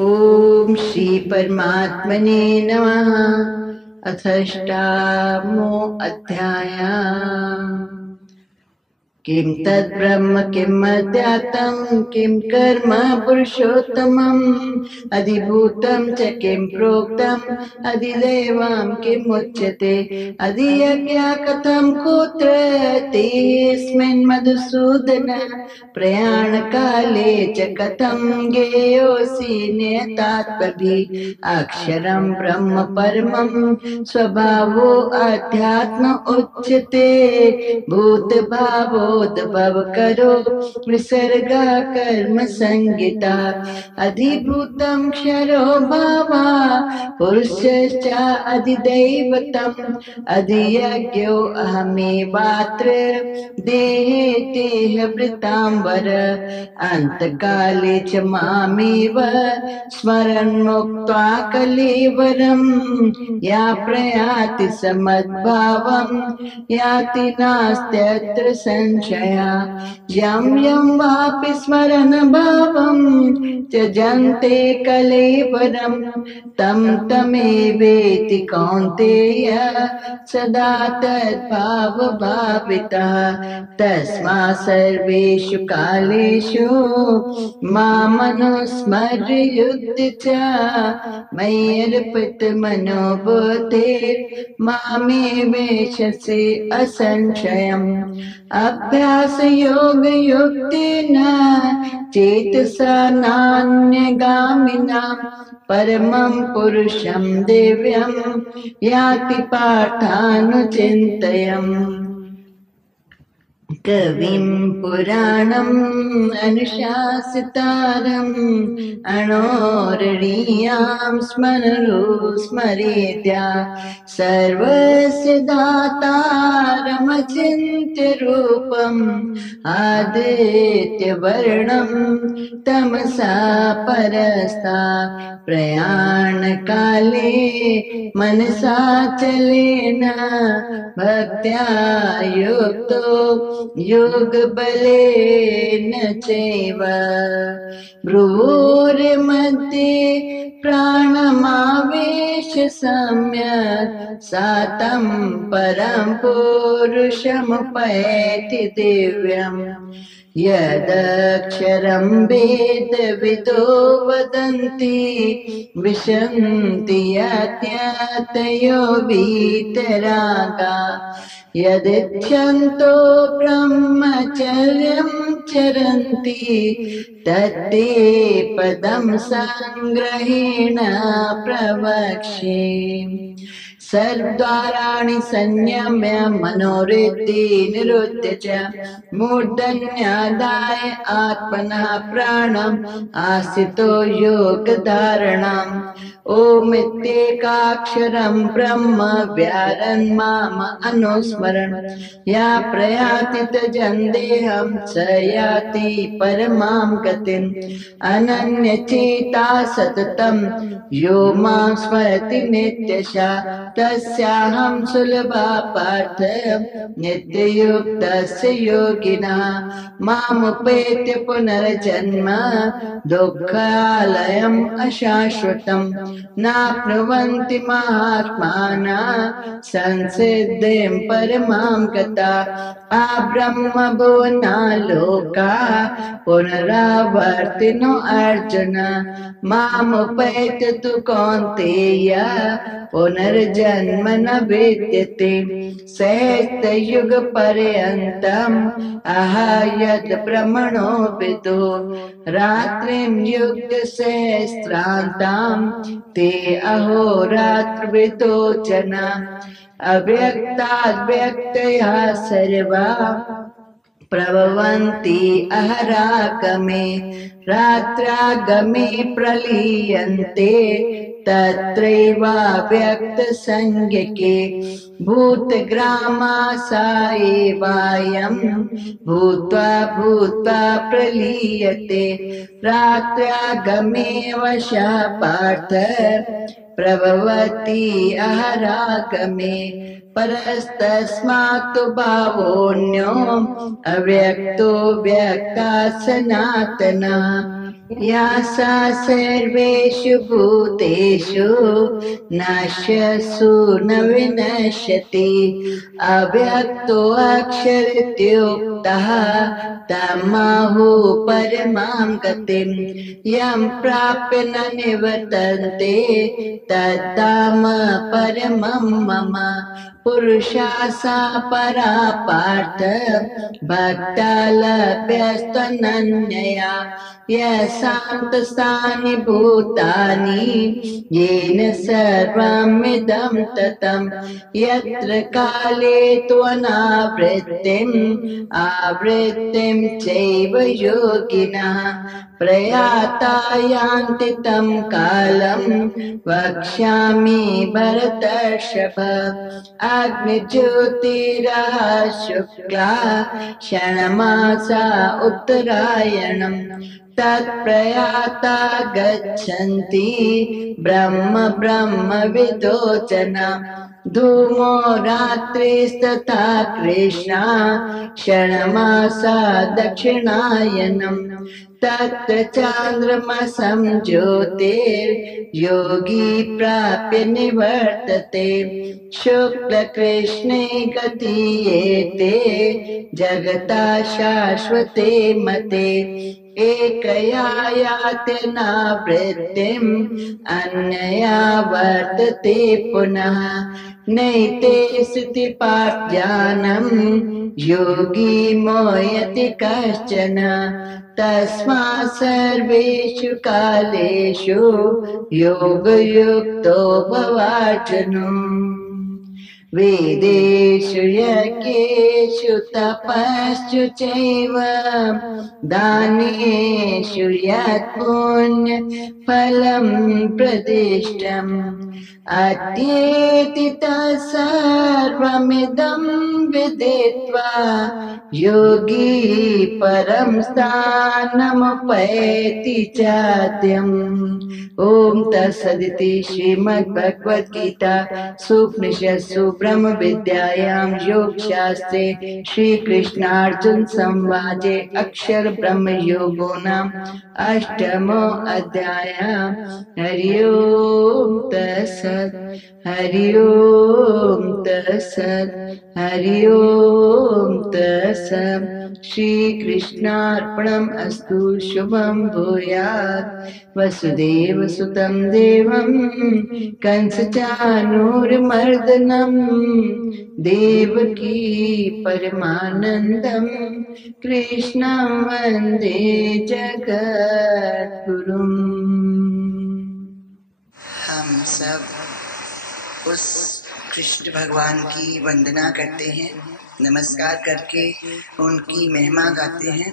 ओम श्री परमात्मने नमः। अथष्टामो अध्याय। किं तद् ब्रह्म किम् अध्यात्मं किं कर्म पुरुषोत्तमम् अधिभूतं च किं प्रोक्तम् अधिदैवं किम् उच्यते अधियज्ञा कथं कुत्र तेऽस्मिन् मधुसूदन प्रयाणकाले च कथं ज्ञेयोऽसि नियतात्मभिः अक्षरं ब्रह्म परमं स्वभावो अध्यात्म उच्यते भूतभावोद्भव करो विसर्गा कर्म संगिता अधिभूतं क्षरो भावा पुरुषश्च अधिदैवतम् अधियज्ञो अहमेवात्र देहे देहभृतांवर अन्तकाले च मामेव स्मरन् मुक्त्वा कलेवरम् या प्रयाति समद्भावम् याति नास्त्यत्र संशया यं यं वापि स्मरन् भावं त्यजन्ते कलेवरं तं तमेवेति कौन्तेय सदा तद्भावभावितः तस्मात् सर्वेषु कालेषु मामनुस्मर्य युध्य च मय्यर्पितमनो बुद्धिर्मामेवेशसि असंशयम् अभ्यासयोगयुक्तेन चेतसा नान्यगामिना परमं पुरुषं दिव्यं याति पार्थानुचिन्तयम् कविं पुराणम् अनुशासितारम् अणोरणीयां स्मरो स्मरेद्या सर्वस्य दातारमचिन्त्य रूपम् आदित्यवर्णं तमसा परस्ता प्रयाणकाले मनसा चलेन भक्त्या युक्तो योगबलेन चैव भ्रुवोर्मध्ये प्राणमावेश सम्यक् सातं परं पुरुषमुपैति दिव्यम् यदक्षरं वेदविदो वदन्ति विशन्ति यत्यतयो वीतरागा यदिच्छन्तो ब्रह्मचर्यं चरन्ति तत्ते पदं संग्रहेण प्रवक्ष्ये सर्वद्वाराणि संयम्य मनोरिद्धि निरुद्य च मूर्धन्यादाय आत्मनः प्राणम् आस्थितो योगधारणम् ओमित्येकाक्षरं ब्रह्म व्यारन् माम अनुस्मरन् या प्रयाति तजन्देहं स याति परमां गतिम् अनन्यचेता सततं यो मां स्मरति नित्यशः तस्याहं सुलभा पार्थ नित्ययुक्तस्य योगिनः मामुपेत्य पुनर्जन्म दुःखालयम् अशाश्वतम् नाप्नुवन्ति महात्मानः संसिद्धिं परमां गता आब्रह्मभुवना लोका पुनरावर्तिनो अर्जुन मामुपैत्य तु कौन्तेय पुनर्जन्म न विद्यते सहस्रयुगपर्यन्तम् अहयद् ब्रह्मणो विदो रात्रिं युगसहस्रान्तां ते अहोरात्रविदो जना अव्यक्ताद्व्यक्तयः सर्वा प्रभवन्ति अहरागमे रात्रागमे प्रलीयन्ते तत्रैवाव्यक्तसंज्ञके भूतग्रामासा एवायं भूत्वा भूत्वा प्रलीयते रात्रागमे वशः पार्थ प्रभवति अहरागमे परस्तस्मात् भावोऽन्यो अव्यक्तो व्यक्ता सनातना या सा सर्वेषु भूतेषु नश्यसु न विनश्यति अव्यक्तोऽक्षरत्युक्तः तमाहु परमां गतिम् यं प्राप्य न निवर्तन्ते तद्धाम परमं मम पुरुषा सा परा पार्थ भक्ता लभ्यस्त्वनन्यया यशान्तस्थानि भूतानि येन सर्वमिदं ततं यत्र काले त्वनावृत्तिम् आवृत्तिं चैव योगिनः प्रयाता यान्ति तं कालं वक्ष्यामि भरतर्षभ अग्निज्योतिरः शुक्ला षण्मासा उत्तरायणम् तत्प्रयाता गच्छन्ति ब्रह्म ब्रह्मविदो जना धूमो रात्रिस्तथा कृष्णा षण्मासा दक्षिणायनम् तत्र चान्द्रमसं ज्योतिर्योगी प्राप्य निवर्तते शुक्लकृष्णे गतीयेते जगता शाश्वते मते एकया यात्यनावृत्तिम् अन्यया वर्तते पुनः नैते स्थिति पार्थ्यानम् योगी मोयति कश्चन तस्मात् सर्वेषु कालेषु योगयुक्तो भवार्जुन वेदेषु यज्ञेषु तपस्सु चैव दानेषु यत् पुण्यफलं प्रदिष्टम् अत्येति तत्सर्वमिदं विदित्वा योगी परं स्थानमुपैति चाद्यम् ओम तत्सदिति श्रीमद्भगवद्गीता उपनिषत्सु ब्रह्म विद्यायां योग शास्त्रे श्री कृष्णार्जुन संवादे अक्षर ब्रह्म योगो नाम अष्टमो अध्याय। हरि ओम तत्सत् हरि ओम तत्सत् हरि ओम तत्सत्। श्री कृष्णार्पणम् अस्तु। शुभं भूयात्। वसुदेव सुतं देवं कंसचानूरमर्दनं देवकी परमानंदं कृष्णं वन्दे जगद्गुरुम्। हम सब उस कृष्ण भगवान की वंदना करते हैं, नमस्कार करके उनकी महिमा गाते हैं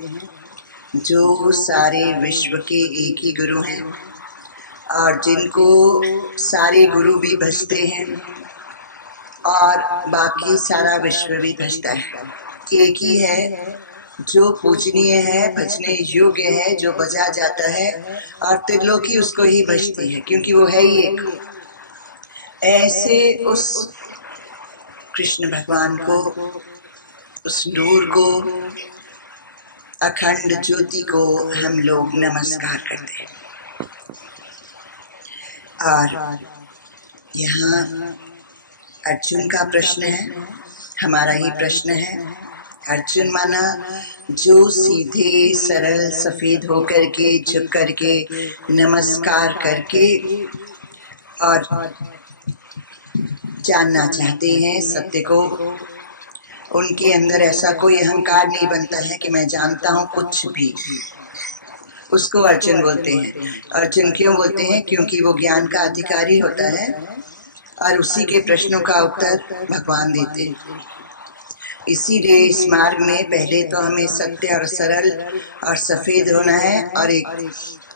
जो सारे विश्व के एक ही गुरु हैं और जिनको सारे गुरु भी भजते हैं और बाकी सारा विश्व भी भजता है। एक ही है जो पूजनीय है, भजने योग्य है, जो भजा जाता है और त्रिलोकी उसको ही भजती है क्योंकि वो है ही एक। ऐसे उस कृष्ण भगवान को, उस नूर को, अखंड ज्योति को हम लोग नमस्कार करते हैं। और यहाँ अर्जुन का प्रश्न है, हमारा ही प्रश्न है। अर्जुन माना जो सीधे सरल सफेद होकर के झुक करके नमस्कार करके और जानना चाहते हैं सत्य को। उनके अंदर ऐसा कोई अहंकार नहीं बनता है कि मैं जानता हूँ कुछ भी। उसको अर्जुन बोलते हैं। अर्जुन क्यों बोलते हैं? क्योंकि वो ज्ञान का अधिकारी होता है और उसी के प्रश्नों का उत्तर भगवान देते हैं। इसीलिए इस मार्ग में पहले तो हमें सत्य और सरल और सफेद होना है और एक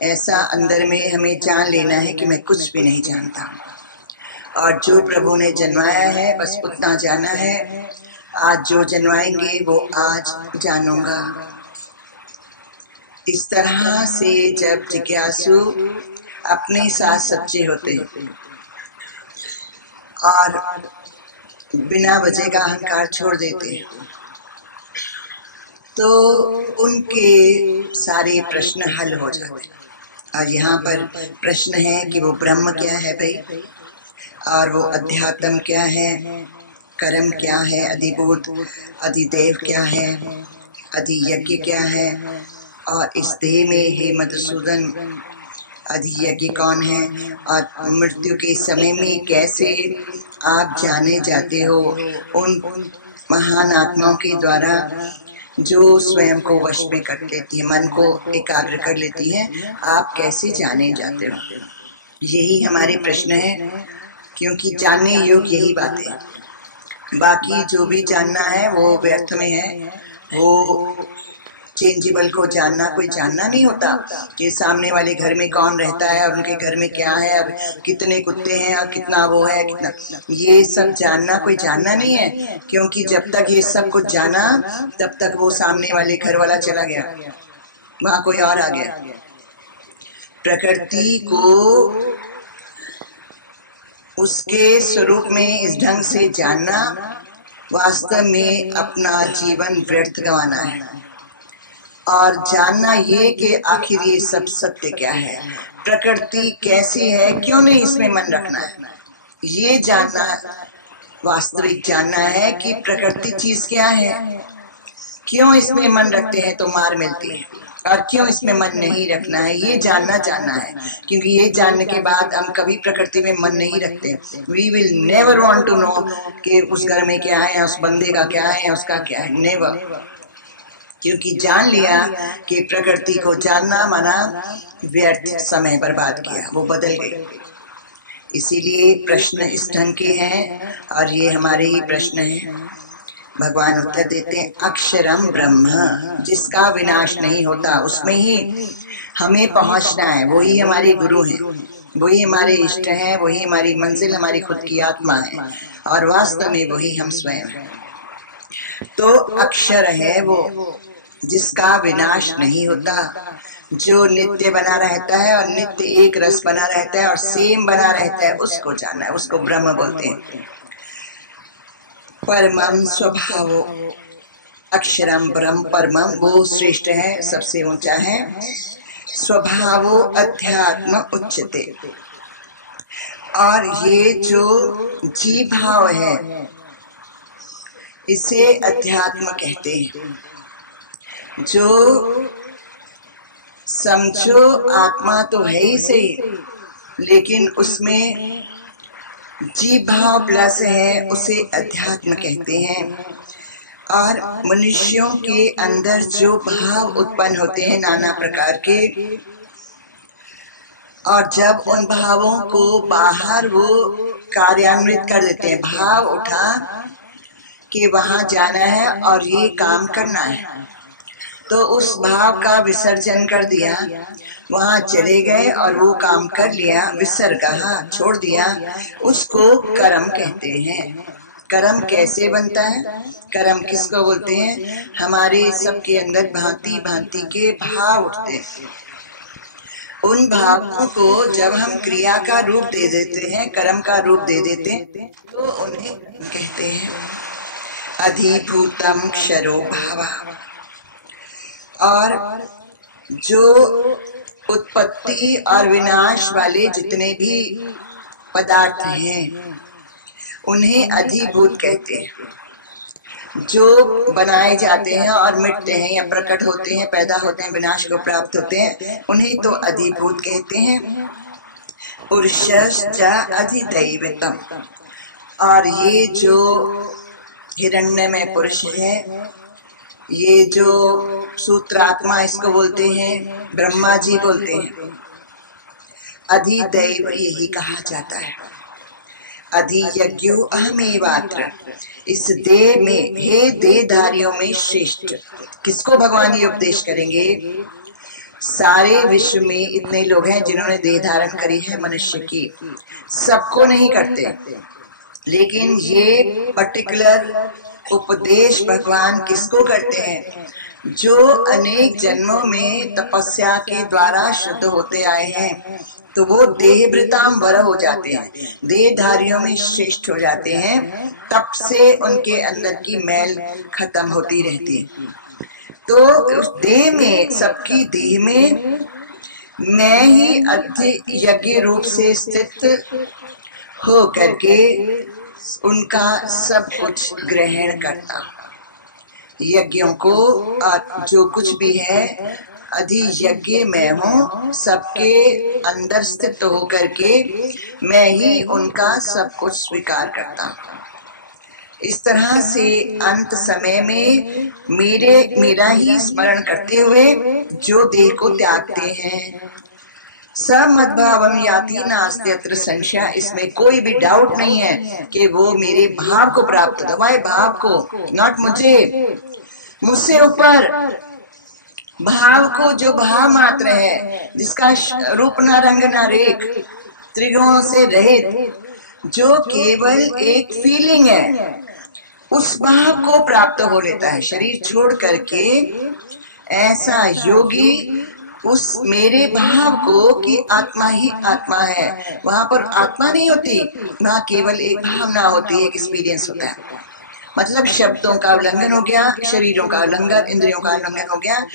ऐसा अंदर में हमें जान लेना है कि मैं कुछ भी नहीं जानता और जो प्रभु ने जन्माया है बस उतना जाना है। आज जो जन्माएंगे वो आज जानूंगा। इस तरह से जब जिज्ञासु अपने साथ सच्चे होते और बिना वजह का अहंकार छोड़ देते तो उनके सारे प्रश्न हल हो जाते। और यहाँ पर प्रश्न है कि वो ब्रह्म क्या है भाई, और वो अध्यात्म क्या है, कर्म क्या है, अधिभूत अधिदेव क्या है, अधियज्ञ क्या है, और इस देह में हे मधुसूदन अधियज्ञ कौन है, और मृत्यु के समय में कैसे आप जाने जाते हो उन महान आत्माओं के द्वारा जो स्वयं को वश में कर लेती है, मन को एकाग्र कर लेती है, आप कैसे जाने जाते हो। यही हमारे प्रश्न है, क्योंकि जानने योग्य यही बात है, बाकी जो भी जानना है वो व्यर्थ में है। वो चेंजेबल को जानना कोई जानना नहीं होता कि सामने वाले घर में कौन रहता है और उनके घर में क्या है, अब कितने कुत्ते हैं और कितना वो है, कितना, ये सब जानना कोई जानना नहीं है, क्योंकि जब तक ये सब कुछ जाना तब तक वो सामने वाले घर वाला चला गया, वहां कोई और आ गया। प्रकृति को उसके स्वरूप में इस ढंग से जानना वास्तव में अपना जीवन व्यर्थ गंवाना है, और जानना ये कि आखिर ये सब सत्य क्या है, प्रकृति कैसी है, क्यों नहीं इसमें मन रखना है, ये जानना, वास्तविक जानना है कि प्रकृति चीज क्या है, क्यों इसमें मन रखते हैं तो मार मिलती है, और क्यों इसमें मन नहीं रखना है, ये जानना है। क्योंकि ये जानने के बाद हम कभी प्रकृति में मन नहीं रखते। We will never want to know कि उस घर में क्या है, उस बंदे का क्या है, उसका क्या है, नेवर। क्योंकि जान लिया कि प्रकृति को जानना माना व्यर्थ समय बर्बाद किया, वो बदल गई। इसीलिए प्रश्न इस ढंग के हैं, और ये हमारे ही प्रश्न हैं। भगवान उत्तर देते हैं, अक्षरम ब्रह्म, जिसका विनाश नहीं होता, उसमें ही हमें पहुंचना है, वही हमारे गुरु हैं, वही हमारे इष्ट हैं, वही हमारी मंजिल, हमारी खुद की आत्मा है, और वास्तव में वही हम स्वयं हैं। तो अक्षर है वो जिसका विनाश नहीं होता, जो नित्य बना रहता है और नित्य एक रस बना रहता है और सेम बना रहता है, उसको जानना है, उसको ब्रह्म बोलते हैं। परमं स्वभाव अक्षरम ब्रह्म, परमं वो श्रेष्ठ है, सबसे ऊंचा है। स्वभावो अध्यात्म उच्चते, और ये जो जी भाव है इसे अध्यात्म कहते हैं। जो समझो आत्मा तो है ही सही, लेकिन उसमें जीव भाव प्लस है, उसे अध्यात्म कहते हैं। और मनुष्यों के अंदर जो भाव उत्पन्न होते हैं नाना प्रकार के, और जब उन भावों को बाहर वो कार्यान्वित कर देते हैं, भाव उठा कि वहां जाना है और ये काम करना है, तो उस भाव का विसर्जन कर दिया, वहां चले गए और वो काम कर लिया, विसर्गहा छोड़ दिया, उसको कर्म कहते हैं। कर्म कैसे बनता है, कर्म किसको बोलते हैं, हमारे सबके अंदर भांति भांति के भाव उठते हैं। उन भावों को जब हम क्रिया का रूप दे देते हैं, कर्म का रूप दे देते हैं, तो उन्हें कहते हैं अधिभूतम क्षरो भावा। और जो उत्पत्ति और विनाश वाले जितने भी पदार्थ हैं उन्हें अधिभूत कहते हैं। जो बनाए जाते हैं और मिटते हैं या प्रकट होते हैं, पैदा होते हैं, विनाश को प्राप्त होते हैं, उन्हें तो अधिभूत कहते हैं। पुरुषश्च अधिदैवतम, और ये जो हिरण्यमय पुरुष है, ये जो सूत्रात्मा इसको बोलते हैं, ब्रह्मा जी बोलते हैं, अधिदैव यही कहा जाता है। अधियज्ञो अहमेवात्र, इस देह में, हे देहधारियों में श्रेष्ठ। किसको भगवान ये उपदेश करेंगे? सारे विश्व में इतने लोग हैं जिन्होंने देह धारण करी है मनुष्य की, सबको नहीं करते, लेकिन ये पर्टिकुलर उपदेश भगवान किसको करते हैं? जो अनेक जन्मों में तपस्या के द्वारा शुद्ध होते आए हैं, तो वो देहभृतांबर हो जाते हैं, देहधारियों में श्रेष्ठ हो जाते हैं। तब से उनके अंदर की मैल खत्म होती रहती है। तो उस देह में, सबकी देह में मैं ही अधिक यज्ञ रूप से स्थित हो करके उनका सब कुछ ग्रहण करता हूँ। यज्ञों को जो कुछ भी है अधियज्ञ मैं हूँ, सबके अंदर स्थित होकर के मैं ही उनका सब कुछ स्वीकार करता हूँ। इस तरह से अंत समय में मेरा ही स्मरण करते हुए जो देह को त्यागते हैं, समद्भावम याति नास्ति अत्र संशय, इसमें कोई भी डाउट नहीं है कि वो मेरे भाव को प्राप्त होता है। भाव को, नॉट मुझे, मुझसे ऊपर भाव को, जो भाव मात्र है, जिसका रूप न रंग न रेख, त्रिगुणों से रहित, जो केवल एक फीलिंग है, उस भाव को प्राप्त हो लेता है शरीर छोड़ करके। ऐसा योगी उस मेरे भाव को कि आत्मा ही आत्मा है, वहां पर आत्मा नहीं होती, वहां केवल एक भावना होती है, एक एक्सपीरियंस होता है। मतलब शब्दों का उल्लंघन हो गया, शरीरों का उल्लंघन, इंद्रियों का उल्लंघन हो गया,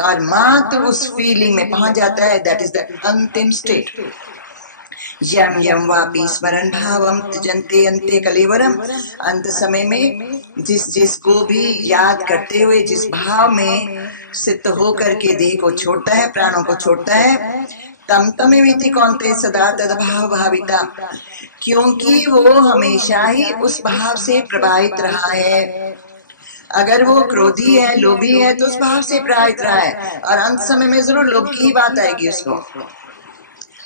और मात्र उस फीलिंग में पहुंच जाता है। दैट इज द अंतिम स्टेट। यम यम वापी स्मरण भावम त्यजन्ते अन्ते कलेवरम। अंत समय में जिस को भी याद करते हुए, जिस भाव में स्थित होकर के देह को छोड़ता है, प्राणों को छोड़ता है, तम तमेवेति कौन्ते सदा तद भाव भाविता, क्योंकि वो हमेशा ही उस भाव से प्रभावित रहा है। अगर वो क्रोधी है, लोभी है, तो उस भाव से प्रभावित रहा है, और अंत समय में जरूर लोभ की ही बात आएगी उसको।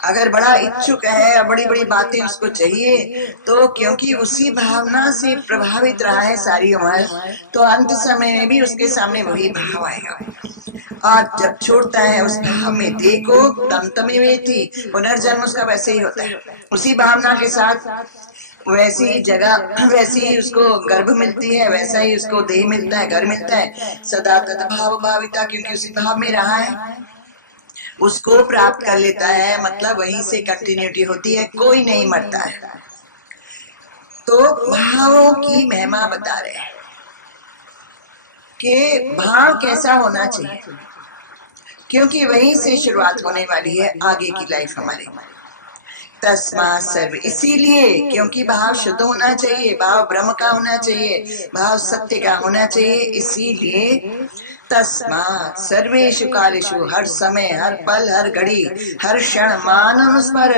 अगर बड़ा इच्छुक है, बड़ी बड़ी बातें उसको चाहिए, तो क्योंकि उसी भावना से प्रभावित रहा है सारी उम्र, तो अंत समय में भी उसके सामने वही भाव आएगा। और जब छोड़ता है उस भाव में, देखो तमतमेवेति, पुनर्जन्म उसका वैसे ही होता है, उसी भावना के साथ वैसी जगह, वैसी ही उसको गर्भ मिलती है, वैसा ही उसको देह मिलता है, घर मिलता है, सदा तद भाव भाविता, क्योंकि उसी भाव में रहा है, उसको प्राप्त कर लेता है। मतलब वहीं से कंटिन्यूटी होती है, कोई नहीं मरता है। तो भावों की महिमा बता रहे हैं कि भाव कैसा होना चाहिए, क्योंकि वहीं से शुरुआत होने वाली है आगे की लाइफ हमारी। तस्मात् सर्व, इसीलिए क्योंकि भाव शुद्ध होना चाहिए, भाव ब्रह्म का होना चाहिए, भाव सत्य का होना चाहिए, इसीलिए तस्मात् सर्वेषु कालेषु, हर समय, हर पल, हर घड़ी, हर क्षण मान अनुस्मर,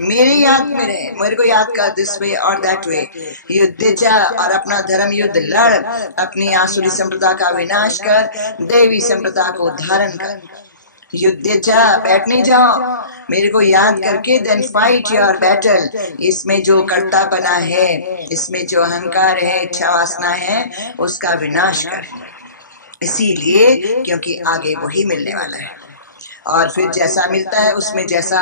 मेरे याद में रहे, मेरे को याद कर, दिस वे और दैट वे, युद्ध जा, और अपना धर्म युद्ध लड़, अपनी आसुरी संप्रदाय का विनाश कर, देवी संप्रदाय को धारण कर। युद्ध जा, बैठ नहीं जाओ, मेरे को याद करके देन फाइट योर बैटल। इसमें जो कर्ता बना है, इसमें जो अहंकार है, इच्छा वासना है, उसका विनाश कर। इसीलिए क्योंकि आगे वही मिलने वाला है, और फिर जैसा मिलता है उसमें जैसा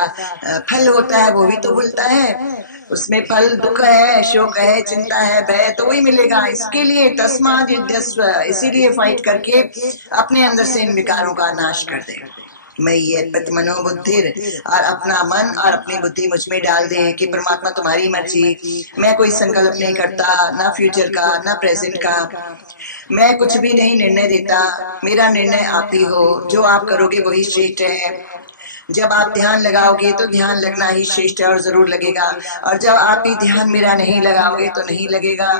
फल होता है वो भी तो मिलता है। उसमें फल दुख है, शोक है, चिंता है, भय, तो वही मिलेगा। इसके लिए तस्मात् युध्यस्व, इसीलिए फाइट करके अपने अंदर से इन विकारों का नाश कर दे। मैं ये मनोबुद्धिर, और अपना मन और अपनी बुद्धि मुझ में डाल दे कि परमात्मा तुम्हारी मर्जी, मैं कोई संकल्प नहीं करता, ना फ्यूचर का ना प्रेजेंट का, मैं कुछ भी नहीं निर्णय देता, मेरा निर्णय आप ही हो, जो आप करोगे वही श्रेष्ठ है। जब आप ध्यान लगाओगे तो ध्यान लगना ही श्रेष्ठ है और जरूर लगेगा, और जब आप ही ध्यान मेरा नहीं लगाओगे तो नहीं लगेगा,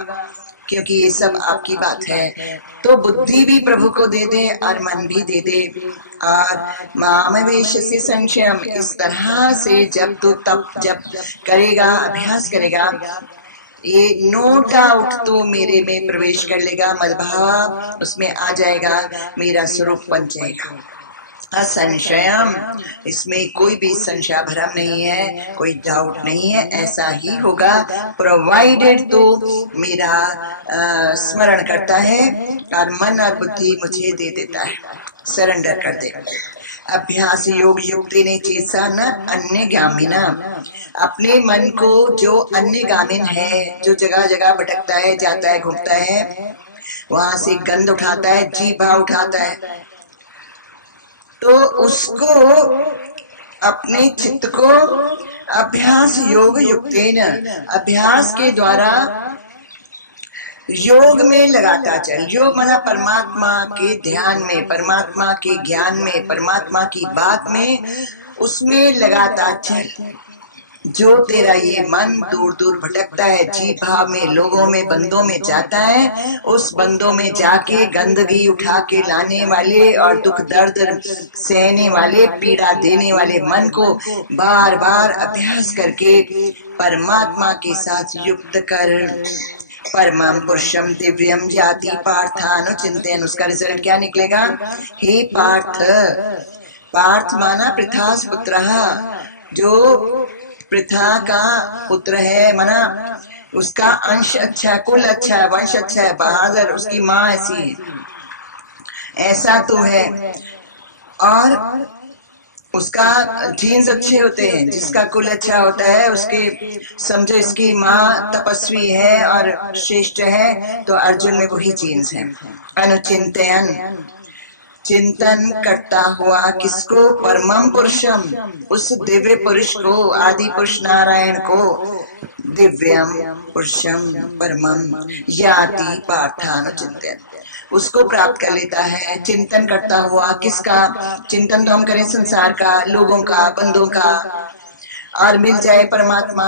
क्योंकि ये सब आपकी बात है। तो बुद्धि भी प्रभु को दे दे और मन भी दे दे। और मामवेशस्य संशयम, इस तरह से जब तू तब जब करेगा, अभ्यास करेगा, ये नो डाउट तो मेरे में प्रवेश कर लेगा, मदभाव उसमें आ जाएगा, मेरा स्वरूप बन जाएगा। असंशयम, इसमें कोई भी संशय भ्रम नहीं है, कोई डाउट नहीं है, ऐसा ही होगा प्रोवाइडेड तो मेरा स्मरण करता है और मन और बुद्धि मुझे दे देता है, सरेंडर कर दे। अभ्यास योग युक्ति ने चेसा न अन्य गामिना, अपने मन को जो अन्य गामिन है, जो जगह जगह भटकता है, जाता है, घूमता है, वहां से गंध उठाता है, जीभा उठाता है, तो उसको अपने चित्त को अभ्यास योग युक्तेन, अभ्यास के द्वारा योग में लगाता चल। योग माना परमात्मा के ध्यान में, परमात्मा के ज्ञान में, परमात्मा की बात में उसमें लगातार चल। जो तेरा ये मन दूर दूर भटकता है, जीव भाव में, लोगों में, बंदों में जाता है, उस बंदों में जाके गंदगी उठा के लाने वाले और दुख दर्द सहने वाले, पीड़ा देने वाले मन को बार बार अभ्यास करके परमात्मा के साथ युक्त कर। परमं पुरुषम दिव्यम जाति पार्थानुचिंतन। उसका रिजल्ट क्या निकलेगा? हे पार्थ, पार्थ माना पृथास पुत्रः, जो पृथा का पुत्र है, माना उसका अंश अच्छा है, कुल अच्छा है, वंश अच्छा है, बहादुर, उसकी माँ ऐसी है, ऐसा तो है। और उसका जीन्स अच्छे होते हैं, जिसका कुल अच्छा होता है, उसके समझो इसकी माँ तपस्वी है और श्रेष्ठ है, तो अर्जुन में वही जीन्स है। अनुचिंतन, चिंतन करता हुआ किसको? परमं पुरुषम, उस दिव्य पुरुष को, आदि पुरुष नारायण को, दिव्यम पुरुषम परमं याति पार्थानुचिंतन, उसको प्राप्त कर लेता है। चिंतन करता हुआ किसका? चिंतन तो हम करें संसार का, लोगों का, बंदों का, और मिल जाए परमात्मा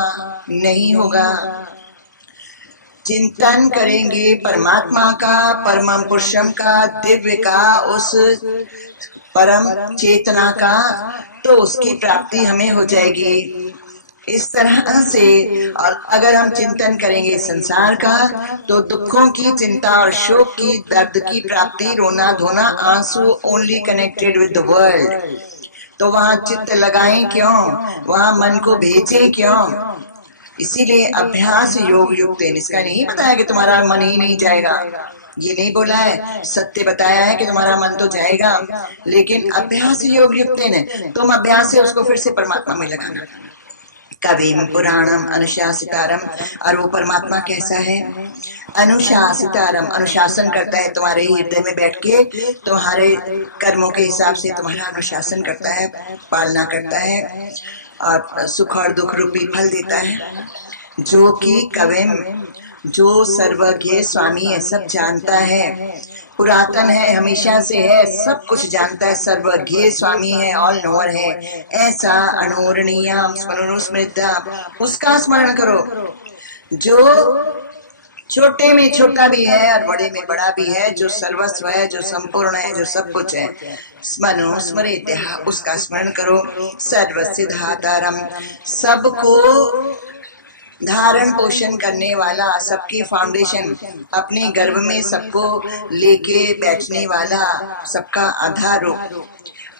नहीं होगा। चिंतन करेंगे परमात्मा का, परम पुरुषम का, दिव्य का, उस परम चेतना का, तो उसकी प्राप्ति हमें हो जाएगी। इस तरह से, और अगर हम चिंतन करेंगे संसार का, तो दुखों की चिंता और शोक की, दर्द की प्राप्ति, रोना धोना, आंसू only connected with the world, तो वहाँ चित्त लगाएं क्यों? वहाँ मन को भेजें क्यों? इसीलिए अभ्यास योग युक्त। इसका नहीं बताया कि तुम्हारा मन ही नहीं जाएगा, ये नहीं बोला है, सत्य बताया है कि तुम्हारा मन तो जाएगा, लेकिन अभ्यास योग युक्त ने, तुम अभ्यास से उसको फिर से परमात्मा में लगाना। कविम पुराणम अनुशासितारम, और वो परमात्मा कैसा है? अनुशासितारम, अनुशासन करता है तुम्हारे हृदय में बैठ के, तुम्हारे कर्मों के हिसाब से तुम्हारा अनुशासन करता है, पालना करता है, और सुख और दुख रूपी फल देता है। जो कि कविम, जो सर्वज्ञ स्वामी है, सब जानता है, पुरातन है, हमेशा से है, सब कुछ जानता है, सर्वज्ञ स्वामी है, ऑल नोअर है, ऐसा अनोरणीयम स्मरणोस्मृता, उसका स्मरण करो, जो छोटे में छोटा भी है और बड़े में बड़ा भी है, जो सर्वस्व है, जो संपूर्ण है, जो सब कुछ है। स्मनो स्मृत्या, उसका स्मरण करो। सर्वस्य धातारम, सबको धारण पोषण करने वाला, सबकी फाउंडेशन, अपने गर्भ में सबको लेके बैठने वाला, सबका आधार हो।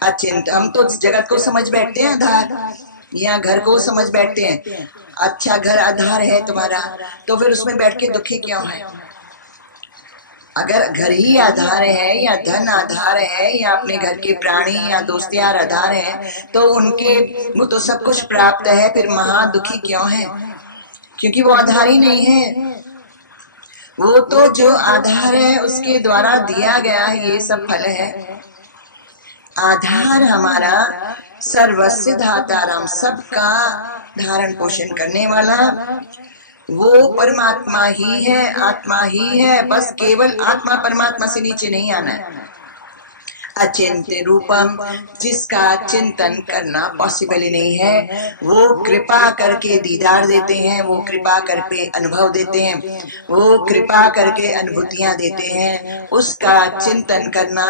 अचिंत, हम तो जगत को समझ बैठते हैं आधार, यहाँ घर को समझ बैठते हैं। अच्छा घर आधार है तुम्हारा, तो फिर उसमें बैठ के दुखी क्यों है? अगर घर ही आधार है, या धन आधार है, या अपने घर के प्राणी या दोस्त यार आधार है, तो उनके वो तो सब कुछ प्राप्त है, फिर महा दुखी क्यों है? क्योंकि वो आधार ही नहीं है। वो तो जो आधार है उसके द्वारा दिया गया है, ये सब फल है। आधार हमारा सर्वस्य धाताराम, सबका धारण पोषण करने वाला वो परमात्मा ही है, आत्मा ही है। बस केवल आत्मा परमात्मा से नीचे नहीं आना है। अचिंत्य रूपम, जिसका चिंतन करना पॉसिबल ही नहीं है, वो कृपा करके दीदार देते हैं, वो कृपा करके अनुभव देते हैं, वो कृपा करके अनुभूतियां देते हैं। उसका चिंतन करना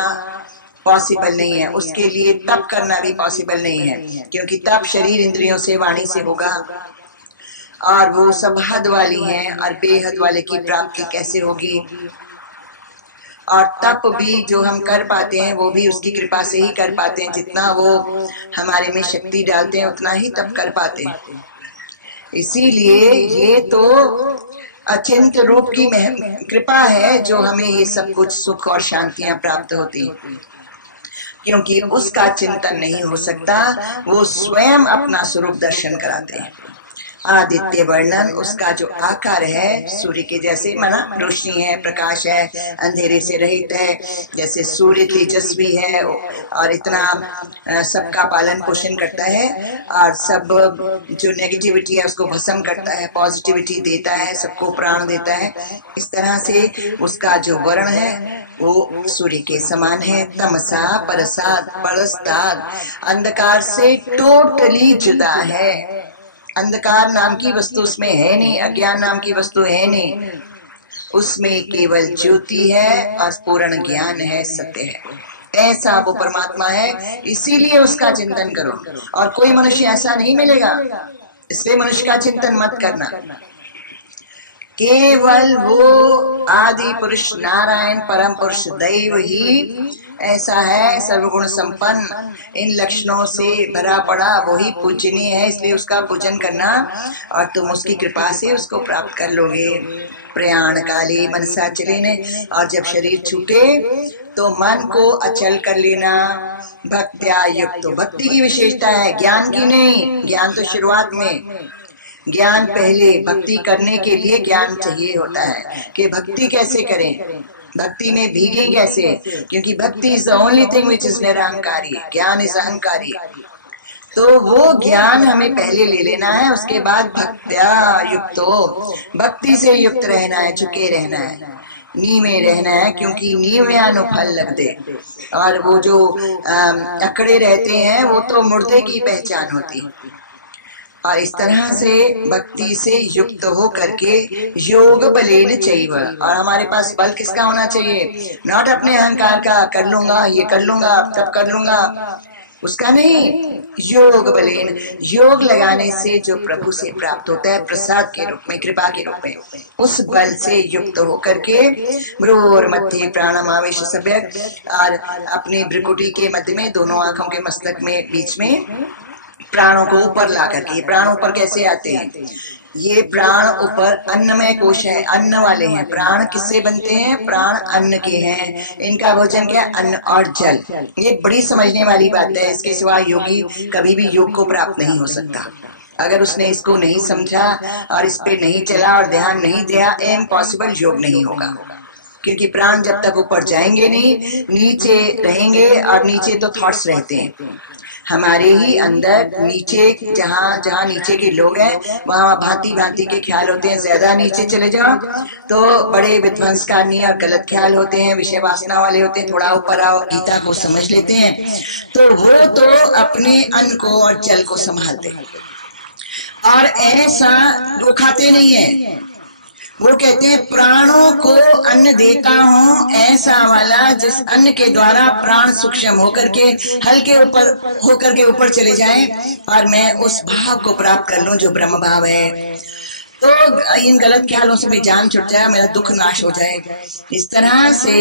पॉसिबल नहीं है, उसके लिए तप करना भी पॉसिबल नहीं है, क्योंकि तप शरीर इंद्रियों से, वाणी से होगा, और वो सब हद वाली हैं, और बेहद वाले की प्राप्ति कैसे होगी? और तप भी जो हम कर पाते हैं वो भी उसकी कृपा से ही कर पाते हैं। जितना वो हमारे में शक्ति डालते हैं उतना ही तप कर पाते हैं। इसीलिए ये तो अचिंत्य रूप की कृपा है जो हमें ये सब कुछ सुख और शांतियां प्राप्त होती हैं, क्योंकि उसका चिंतन नहीं हो सकता, वो स्वयं अपना स्वरूप दर्शन कराते हैं। आदित्य वर्णन, उसका जो आकार है सूर्य के जैसे, माना रोशनी है, प्रकाश है, अंधेरे से रहित है, जैसे सूर्य तेजस्वी है और इतना सबका पालन पोषण करता है और सब जो नेगेटिविटी है उसको भस्म करता है, पॉजिटिविटी देता है, सबको प्राण देता है। इस तरह से उसका जो वर्ण है वो सूर्य के समान है। तमसा परसाद परस्ताद, अंधकार से टोटली जुदा है। अंधकार नाम की वस्तु उसमें है नहीं, अज्ञान नाम की वस्तु है नहीं, उसमें केवल ज्योति है और पूर्ण ज्ञान है, सत्य है। ऐसा वो परमात्मा है, इसीलिए उसका चिंतन करो। और कोई मनुष्य ऐसा नहीं मिलेगा, इसलिए मनुष्य का चिंतन मत करना। केवल वो आदि पुरुष नारायण परम पुरुष दैव ही ऐसा है, सर्वगुण संपन्न, इन लक्षणों से भरा पड़ा, वही पूजनीय है, इसलिए उसका पूजन करना और तुम उसकी कृपा से उसको प्राप्त कर लोगे। प्रयाण काले मनसा चले ने, और जब शरीर छूटे तो मन को अचल कर लेना। भक्त्या युक्त, तो भक्ति की विशेषता है, ज्ञान की नहीं। ज्ञान तो शुरुआत में, ज्ञान पहले। भक्ति करने के लिए ज्ञान चाहिए होता है कि भक्ति कैसे करें, भक्ति में भीगे कैसे, क्योंकि bhakti is the only thing which is निरहंकारी, ज्ञान इज अहंकारी। तो वो ज्ञान हमें पहले ले लेना है, उसके बाद भक्त्या युक्तो, भक्ति से युक्त रहना है, झुके रहना है, नी में रहना है, क्योंकि नी में अनुफल लग दे। और वो जो अकड़े रहते हैं वो तो मुर्दे की पहचान होती है। और इस तरह से भक्ति से युक्त हो करके योग बलेन चैव, और हमारे पास बल किसका होना चाहिए, नॉट अपने अहंकार का, कर लूंगा, ये कर लूंगा, तब कर लूंगा, उसका नहीं। योग बलेन, योग लगाने से जो प्रभु से प्राप्त होता है प्रसाद के रूप में, कृपा के रूप में, उस बल से युक्त होकर के भ्रूर मध्य प्राणम आवेश सभ्यक, और अपने भ्रुकुटी के मध्य में, दोनों आंखों के मस्तक में बीच में प्राणों को ऊपर ला करके, प्राण ऊपर कैसे आते हैं, ये प्राण ऊपर अन्नमय कोश है, अन्न वाले हैं। प्राण किससे बनते हैं, प्राण अन्न के हैं, इनका भोजन क्या है, अन्न और जल। ये बड़ी समझने वाली बात है, इसके सिवा योगी कभी भी योग को प्राप्त नहीं हो सकता। अगर उसने इसको नहीं समझा और इस पे नहीं चला और ध्यान नहीं दिया, इम्पॉसिबल योग नहीं होगा। क्योंकि प्राण जब तक ऊपर जाएंगे नहीं, नीचे रहेंगे, और नीचे तो थॉट्स रहते हैं हमारे ही अंदर। नीचे जहाँ जहाँ नीचे के लोग हैं वहाँ भांति भांति के ख्याल होते हैं। ज्यादा नीचे चले जाओ तो बड़े विध्वंसकारणी और गलत ख्याल होते हैं, विषय वासना वाले होते हैं। थोड़ा ऊपर आओ, गीता को समझ लेते हैं तो वो तो अपने अन्न को और जल को संभालते हैं, और ऐसा वो खाते नहीं है। वो कहते हैं प्राणों को अन्न देता हूँ, ऐसा वाला जिस अन्न के द्वारा प्राण सूक्ष्म होकर के हल्के ऊपर होकर के ऊपर चले जाएं और मैं उस भाव को प्राप्त कर लूं जो ब्रह्म भाव है। तो इन गलत ख्यालों से भी जान छुट जाए, मेरा दुख नाश हो जाए। इस तरह से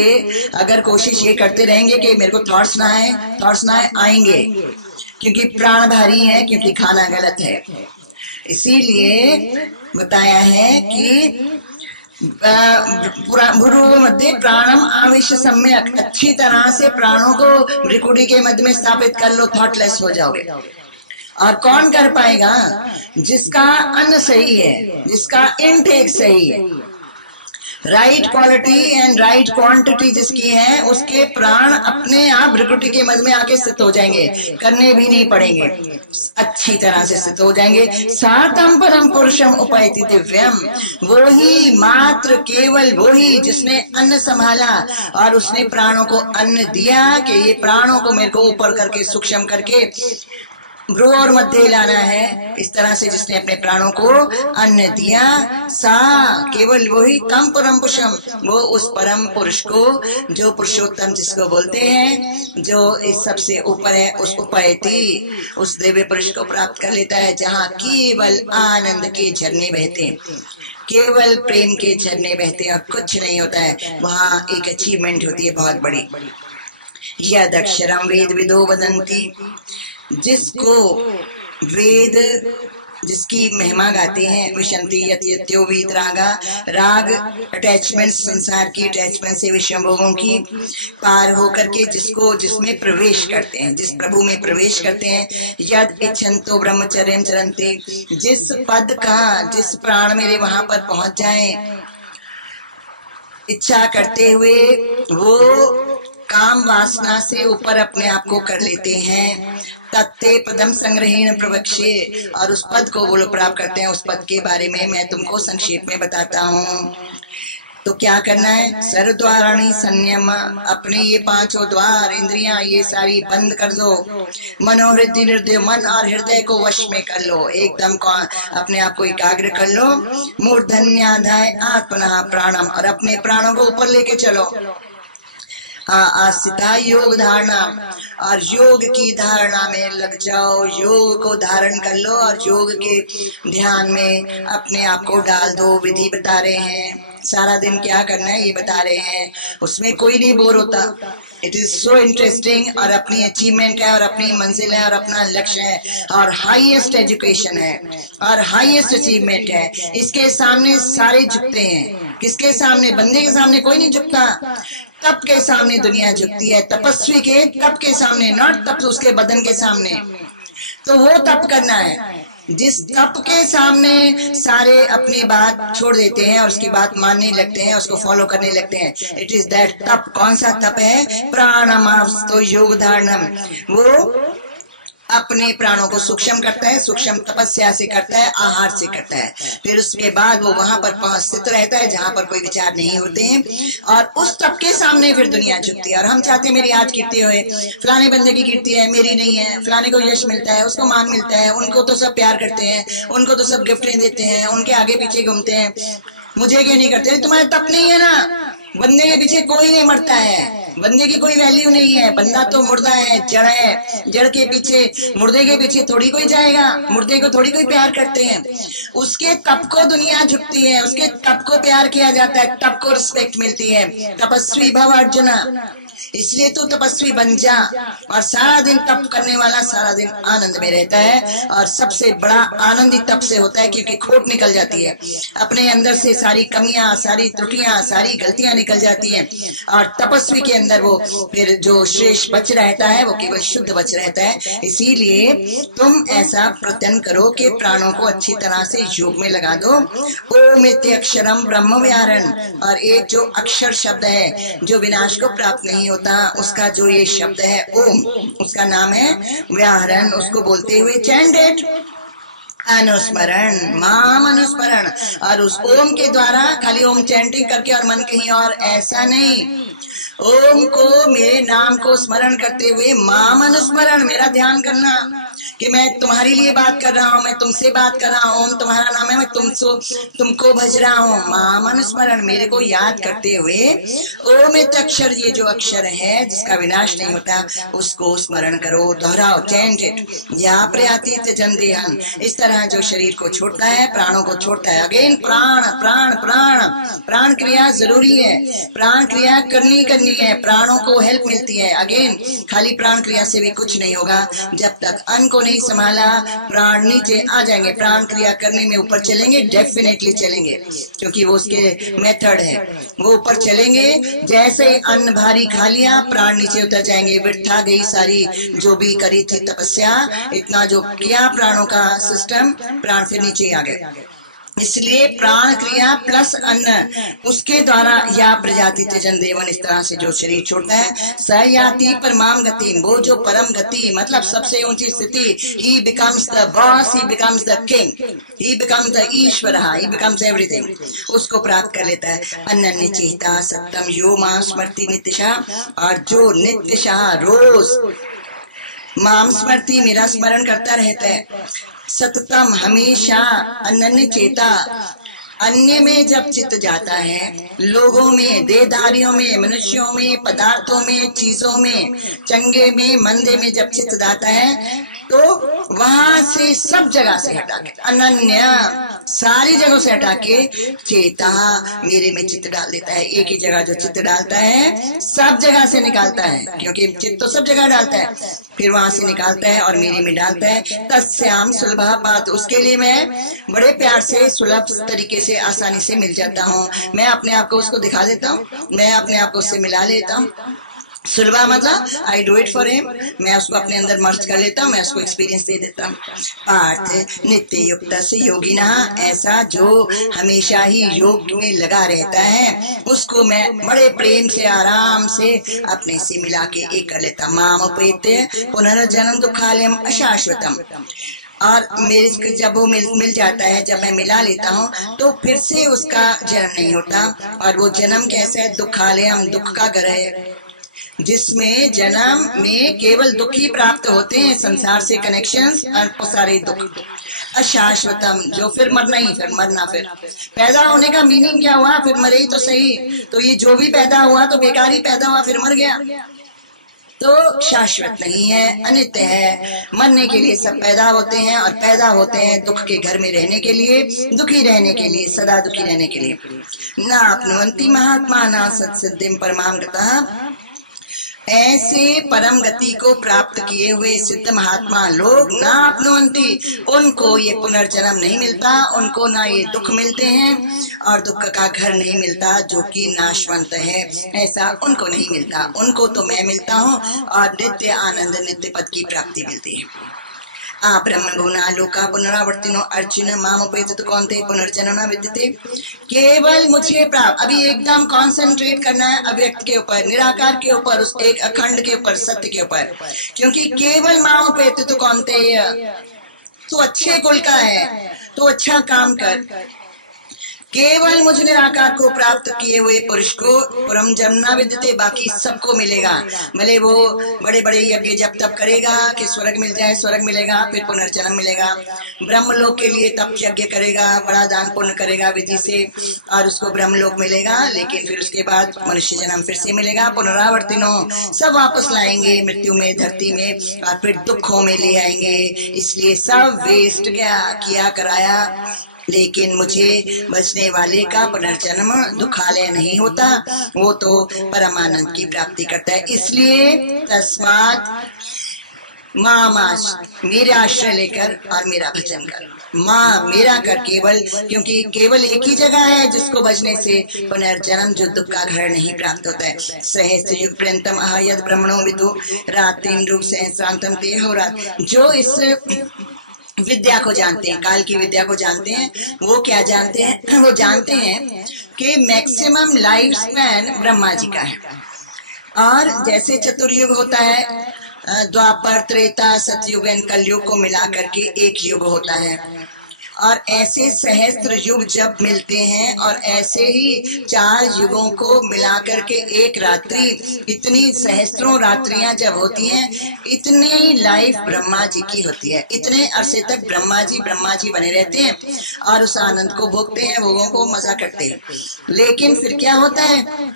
अगर कोशिश ये करते रहेंगे कि मेरे को थॉट्स ना आए, आएंगे, क्योंकि प्राण भारी है, क्योंकि खाना गलत है। इसीलिए बताया है कि गुरु मध्य प्राणम आवेश सम्यक, अच्छी तरह से प्राणों को भ्रुकुटी के मध्य में स्थापित कर लो, थॉटलेस हो जाओगे। और कौन कर पाएगा, जिसका अन्न सही है, जिसका इनटेक सही है, right quality and right quantity जिसकी है, उसके प्राण अपने आप भ्रुकुटी के मध्य में आके स्थित हो जाएंगे, करने भी नहीं पड़ेंगे, अच्छी तरह से स्थित हो जाएंगे। सातम परम पुरुषम उपैति दिव्यम, वो ही मात्र केवल वो ही जिसने अन्न संभाला और उसने प्राणों को अन्न दिया कि ये प्राणों को मेरे को ऊपर करके सूक्ष्म करके भ्रू और मध्य लाना है। इस तरह से जिसने अपने प्राणों को अन्न दिया, सा केवल वही कम परम पुरुषम, वो उस परम पुरुष को, जो पुरुषोत्तम जिसको बोलते हैं, जो इस सबसे ऊपर है, उस उपैति, उस दिव्य पुरुष को प्राप्त कर लेता है, जहाँ केवल आनंद के झरने बहते हैं, केवल प्रेम के झरने बहते हैं और कुछ नहीं होता है। वहाँ एक अचीवमेंट होती है बहुत बड़ी। यद अक्षरम वेद विदो वदंती, जिसको वेद जिसकी महिमा गाते हैं। विशंति यत्यो वीतरागा, राग अटैचमेंट, संसार की अटैचमेंट से, विषम भोगों की पार होकर के जिसको जिसमें प्रवेश करते हैं, जिस प्रभु में प्रवेश करते हैं। यद इच्छन्तो ब्रह्मचर्यं चरन्ते, जिस पद का जिस प्राण मेरे वहां पर पहुंच जाए इच्छा करते हुए, वो काम वासना से ऊपर अपने आप को कर लेते हैं। तत्ते पदम संग्रहेण प्रवक्ष्ये, और उस पद को वो लोग प्राप्त करते हैं। उस पद के बारे में मैं तुमको संक्षेप में बताता हूँ। तो क्या करना है? सर्वद्वाराणि संयम, अपने ये पांचों द्वार इंद्रियां ये सारी बंद कर दो। मनोहृदय हृदय, मन और हृदय को वश में कर लो, एकदम अपने आप को एकाग्र कर लो। मूर्धन्याधाय आत्मना प्राणम, और अपने प्राणों को ऊपर लेके चलो। आस्थिता योग धारणा, और योग की धारणा में लग जाओ, योग को धारण कर लो और योग के ध्यान में अपने आप को डाल दो। विधि बता रहे हैं, सारा दिन क्या करना है ये बता रहे हैं, उसमें कोई नहीं बोर होता। इट इज सो इंटरेस्टिंग, और अपनी अचीवमेंट है और अपनी मंजिल है और अपना लक्ष्य है और हाईएस्ट एजुकेशन है और हाईएस्ट अचीवमेंट है। इसके सामने सारे झुकते हैं। किसके सामने? बंदे के सामने कोई नहीं झुकता, तप के सामने दुनिया झुकती है। तपस्वी के तप के सामने, नॉट तप उसके बदन के सामने। तो वो तप करना है जिस तप के सामने सारे अपनी बात छोड़ देते हैं और उसकी बात मानने लगते हैं, उसको फॉलो करने लगते हैं। इट इज दैट तप। कौन सा तप है? प्राणमास्तो योग धारणम। वो अपने प्राणों को सूक्ष्म करता है, सूक्ष्म तपस्या से करता है, आहार से करता है। फिर उसके बाद वो वहां पर स्थित रहता है जहां पर कोई विचार नहीं होते हैं, और उस तप के सामने फिर दुनिया झुकती है। और हम चाहते हैं मेरी आज कीर्ति होए, फलाने बंदे की कीर्ति है, मेरी नहीं है। फलाने को यश मिलता है, उसको मान मिलता है, उनको तो सब प्यार करते हैं, उनको तो सब गिफ्टें देते हैं, उनके आगे पीछे घूमते हैं, मुझे क्या नहीं करते। तुम्हारा तप नहीं है ना। बंदे के पीछे कोई नहीं मरता है, बंदे की कोई वैल्यू नहीं है। बंदा तो मुर्दा है, जड़ है। जड़ के पीछे, मुर्दे के पीछे थोड़ी कोई जाएगा, मुर्दे को थोड़ी कोई प्यार करते हैं। उसके तप को दुनिया झुकती है, उसके तप को प्यार किया जाता है, तप को रिस्पेक्ट मिलती है। तपस्वी भव अर्जुना, इसलिए तू तपस्वी बन जा। और सारा दिन तप करने वाला सारा दिन आनंद में रहता है, और सबसे बड़ा आनंद ही तप से होता है, क्योंकि खोट निकल जाती है अपने अंदर से, सारी कमियां, सारी त्रुटियां, सारी गलतियां निकल जाती हैं। और तपस्वी के अंदर वो फिर जो शेष बच रहता है वो केवल शुद्ध बच रहता है। इसीलिए तुम ऐसा प्रयत्न करो कि प्राणों को अच्छी तरह से योग में लगा दो। ओम इति अक्षरम ब्रह्म व्याहरण, और एक जो अक्षर शब्द है जो विनाश को प्राप्त नहीं होता, उसका जो ये शब्द है ओम, उसका नाम है व्याहरण। उसको बोलते हुए चैंटेड अनुस्मरण, माम अनुस्मरण। और उस ओम के द्वारा खाली ओम चैंटिंग करके और मन कहीं और, ऐसा नहीं। ओम को, मेरे नाम को स्मरण करते हुए माम अनुस्मरण, मेरा ध्यान करना कि मैं तुम्हारे लिए बात कर रहा हूँ, मैं तुमसे बात कर रहा हूँ, ओम तुम्हारा नाम है, मैं तुमको भज रहा हूँ। माम अनुस्मरण, मेरे को याद करते हुए ओम अक्षर, ये जो अक्षर है जिसका विनाश नहीं होता, उसको स्मरण करो, दोहराओ, चैंट इट। या प्रयातीत जन्देहन, इस तरह जो शरीर को छोड़ता है, प्राणों को छोड़ता है। अगेन प्राण प्राण प्राण, प्राण क्रिया जरूरी है, प्राण क्रिया करनी है, प्राणों को हेल्प मिलती है। अगेन खाली प्राण क्रिया से भी कुछ नहीं होगा, जब तक अन्न को नहीं संभाला प्राण नीचे आ जाएंगे। प्राण क्रिया करने में ऊपर चलेंगे, डेफिनेटली चलेंगे, क्योंकि वो उसके मेथड है, वो ऊपर चलेंगे। जैसे अन्न भारी खा लिया, प्राण नीचे उतर जाएंगे। बिठा गई सारी जो भी करी थी तपस्या, इतना जो किया प्राणों का सिस्टम, प्राण फिर नीचे आ गए। इसलिए प्राण क्रिया प्लस अन्न, उसके द्वारा या प्रजाति त्यजन देवन, इस तरह से जो शरीर छोड़ता है, स याति परमाम गति, वो जो परम गति मतलब सबसे ऊंची स्थिति, ही becomes the boss, he becomes the king, he becomes the Ishwar, he becomes everything, उसको प्राप्त कर लेता है। अनन्य चेता सत्यम यो मां स्मृति नित्यशा, और जो नित्यशा रोज माम स्मृति, मेरा स्मरण करता रहता है, सततम हमेशा, अनन्य चेता, अन्य में जब चित्त जाता है, लोगों में, देहधारियों में, मनुष्यों में, पदार्थों में, चीजों में, चंगे में, मंदे में जब चित्त जाता है, तो वहां से सब जगह से हटा के, अनन्य सारी जगहों से हटा के चेता मेरे में चित्त डाल देता है। एक ही जगह जो चित्त डालता है सब जगह से निकालता है, क्योंकि चित्त तो सब जगह डालता है, फिर वहां से निकालता है और मेरे में डालता है। तस्याम सुलभा पात, उसके लिए मैं बड़े प्यार से सुलभ तरीके से आसानी से मिल जाता हूँ। मैं अपने आप को उसको दिखा देता हूँ, मैं अपने आप को उससे मिला लेता हूँ। सुलभा मतलब I do it for him, मैं उसको अपने अंदर मर्ज कर लेता हूँ, मैं उसको एक्सपीरियंस दे देता हूँ। पार्थ नित्य युक्त से योगिना, ऐसा जो हमेशा ही योग में लगा रहता है उसको मैं बड़े प्रेम से आराम से अपने से मिला के एक कर लेता। माम उपेत्य पुनर्जन्म दुखालयम अशाश्वतम, और मेरे जब वो मिल जाता है, जब मैं मिला लेता हूँ तो फिर से उसका जन्म नहीं होता। और वो जन्म कैसा है? दुखालयम, दुख का घर है, जिसमें जन्म में केवल दुख ही प्राप्त होते हैं, संसार से कनेक्शंस और सारे दुख। अशाश्वतम, जो फिर मरना ही, फिर मरना, फिर पैदा होने का मीनिंग क्या हुआ? फिर मरे ही तो सही। तो ये जो भी पैदा हुआ तो बेकार ही पैदा हुआ, फिर मर गया, तो शाश्वत नहीं है, अनित्य है। मरने के लिए सब पैदा होते हैं, और पैदा होते हैं दुख के घर में रहने के लिए, दुखी रहने के लिए, सदा दुखी रहने के लिए। ना अपनुवंती महात्मा ना सत्सिद्धिम परमाम गतः, ऐसे परम गति को प्राप्त किए हुए सिद्ध महात्मा लोग ना अपनुवंती, उनको ये पुनर्जन्म नहीं मिलता, उनको ना ये दुख मिलते हैं, और दुख का घर नहीं मिलता जो कि नाशवंत है, ऐसा उनको नहीं मिलता। उनको तो मैं मिलता हूँ, और नित्य आनंद, नित्य पद की प्राप्ति मिलती है। ब्रह्म गुणालोका पुनरावर्तिनो अर्जुन माम उपेत कौनते पुनर्जन्म विद्यते। केवल मुझे प्राप्त, अभी एकदम कंसंट्रेट करना है अव्यक्त के ऊपर, निराकार के ऊपर, उस एक अखंड के ऊपर, सत्य के ऊपर, क्योंकि केवल माम उपेत कौनते, तू अच्छे कुल का है, तू अच्छा काम कर। केवल मुझ निराकार को प्राप्त किए हुए पुरुष को परम जन्म विद्यते, बाकी सबको मिलेगा। भले वो बड़े बड़े यज्ञ जब तब करेगा कि स्वर्ग मिल जाए, स्वर्ग मिलेगा, फिर पुनर्जन्म मिलेगा। ब्रह्मलोक के लिए तप यज्ञ करेगा, बड़ा दान पुण्य करेगा विधि से, और उसको ब्रह्मलोक मिलेगा, लेकिन फिर उसके बाद मनुष्य जन्म फिर से मिलेगा। पुनरावर्तिनो, सब वापस लाएंगे मृत्यु में, धरती में, और फिर दुखों में ले आएंगे। इसलिए सब वेस्ट किया कराया। लेकिन मुझे बचने वाले का पुनर्जन्म दुखालय नहीं होता, वो तो परमानंद की प्राप्ति करता है। इसलिए तस्मात् मामाश, मेरा आश्रय लेकर और मेरा भजन कर, माँ मेरा कर केवल, क्योंकि केवल एक ही जगह है जिसको बचने से पुनर्जन्म, जो दुख का घर नहीं प्राप्त होता है। सहस्त्र युग पर्यंतम अहयद ब्रह्मणो विदु रात्रिं रूप सहस्रांतम तेहो रात, जो इस विद्या को जानते हैं, काल की विद्या को जानते हैं, वो क्या जानते हैं? वो जानते हैं कि maximum life span Brahma ji का है। और जैसे चतुर्युग होता है, द्वापर त्रेता सतयुग एंड कलयुग को मिला करके एक युग होता है, और ऐसे सहस्त्र युग जब मिलते हैं, और ऐसे ही 4 युगों को मिलाकर के एक रात्रि, इतनी सहस्त्रों रात्रियां जब होती हैं, इतनी ही लाइफ ब्रह्मा जी की होती है। इतने अरसे तक ब्रह्मा जी बने रहते हैं, और उस आनंद को भोगते हैं, भोगों को मजा करते हैं। लेकिन फिर क्या होता है?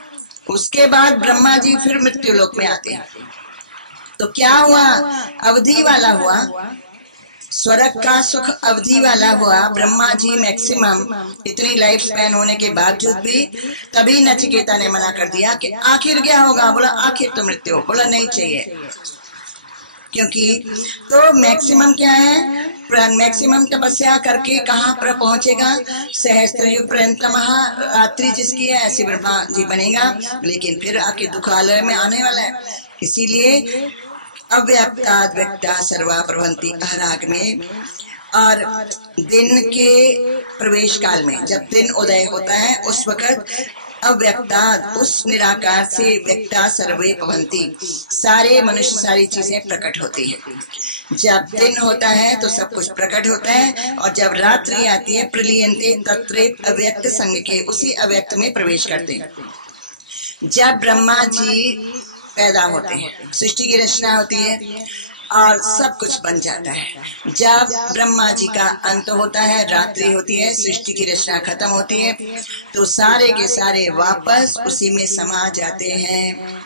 उसके बाद ब्रह्मा जी फिर मृत्यु लोक में आते हैं। तो क्या हुआ? अवधि वाला हुआ, स्वर्ग का सुख अवधि वाला हुआ। ब्रह्मा जी मैक्सिमम इतनी लाइफ स्पैन होने के बावजूद भी, तभी नचिकेता ने मना कर दिया कि आखिर क्या होगा? बोला आखिर तो मृत्यु। बोला नहीं चाहिए, क्योंकि तो मैक्सिमम क्या है? मैक्सिमम तपस्या करके कहाँ पर पहुंचेगा? सहस्त्र युग पर्यंत रात्रि जिसकी है, ऐसे ब्रह्मा जी बनेगा, लेकिन फिर आके दुखालय में आने वाला है। इसीलिए अव्यक्ता व्यक्ता सर्वा प्रवंती अहराग में, और दिन के प्रवेश काल में, जब दिन उदय होता है, उस वक्त अव्यक्ता, उस निराकार से व्यक्ता सर्वे भवंती, सारे मनुष्य, सारी चीजें प्रकट होती हैं। जब दिन होता है तो सब कुछ प्रकट होता है, और जब रात्रि आती है, प्रलीयन्ते तत्रे अव्यक्त संग के, उसी अव्यक्त में प्रवेश करते हैं। जब ब्रह्मा जी पैदा होते हैं, सृष्टि की रचना होती है, और सब कुछ बन जाता है। जब ब्रह्मा जी का अंत होता है, रात्रि होती है, सृष्टि की रचना खत्म होती है, तो सारे के सारे वापस उसी में समा जाते हैं।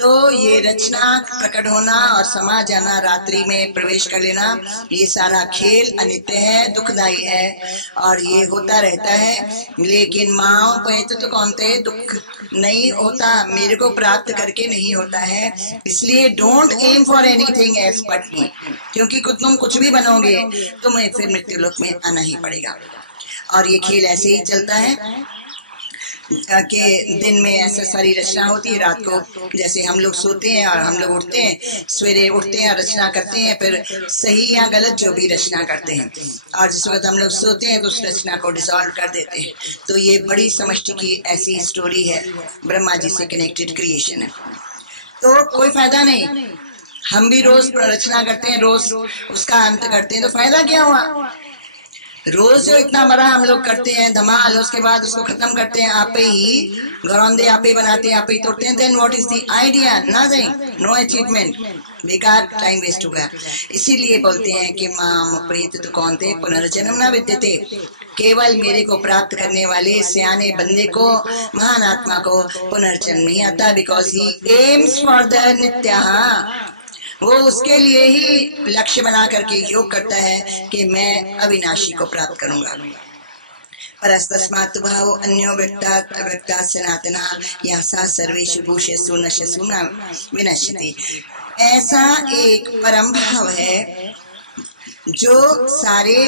तो ये रचना प्रकट होना और समा जाना, रात्रि में प्रवेश कर लेना, ये सारा खेल अनित्य है, दुखदायी है और ये होता रहता है। लेकिन माओ कहते तो कौन थे, दुख नहीं होता, मेरे को प्राप्त करके नहीं होता है। इसलिए don't aim for anything else but me, क्योंकि तुम कुछ भी बनोगे तुम्हें फिर मृत्यु लोक में आना ही पड़ेगा। और ये खेल ऐसे ही चलता है कि दिन में ऐसा सारी रचना होती है, रात को जैसे हम लोग सोते हैं और हम लोग उठते हैं, सवेरे उठते हैं और रचना करते हैं, फिर सही या गलत जो भी रचना करते हैं, और जिस वक्त हम लोग सोते हैं तो उस रचना को डिसॉल्व कर देते हैं। तो ये बड़ी समष्टि की ऐसी स्टोरी है, ब्रह्मा जी से कनेक्टेड क्रिएशन है। तो कोई फायदा नहीं, हम भी रोज रचना करते हैं, रोज उसका अंत करते हैं, तो फायदा क्या हुआ? रोज जो इतना बड़ा हम लोग करते हैं धमाल, उसके बाद उसको खत्म करते हैं, आप ही घरौंदे आप ही बनाते हैं, आप ही तोड़ते हैं, then what is the idea? Nothing, no achievement, बेकार टाइम वेस्ट हो गया। इसीलिए बोलते हैं कि मां प्रीत तो कौन थे, पुनर्जन्म न विद्यते, केवल मेरे को प्राप्त करने वाले सियाने बंदे को, महान आत्मा को पुनर्जन्म नहीं आता, because he AIIMS for the नित्य। वो उसके लिए ही लक्ष्य बना करके योग करता है कि मैं अविनाशी को प्राप्त करूंगा। परस्तस्मात् भाव अन्यो व्यक्तात् अव्यक्तात् सनातना यासा सर्वेषु भूषेषु नश्यसु न विनश्यति। ऐसा एक परम भाव है जो सारे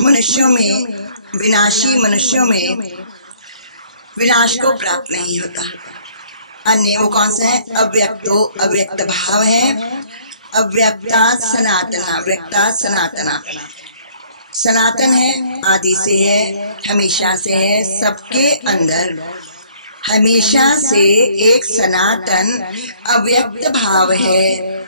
मनुष्यों में, विनाशी मनुष्यों में विनाश को प्राप्त नहीं होता। अन्य वो कौन सा है? अव्यक्तो अव्यक्त भाव है, अव्यक्ता सनातना, व्यक्ता सनातना, सनातन है, आदि से है, हमेशा से है, सबके अंदर हमेशा से एक सनातन अव्यक्त भाव है।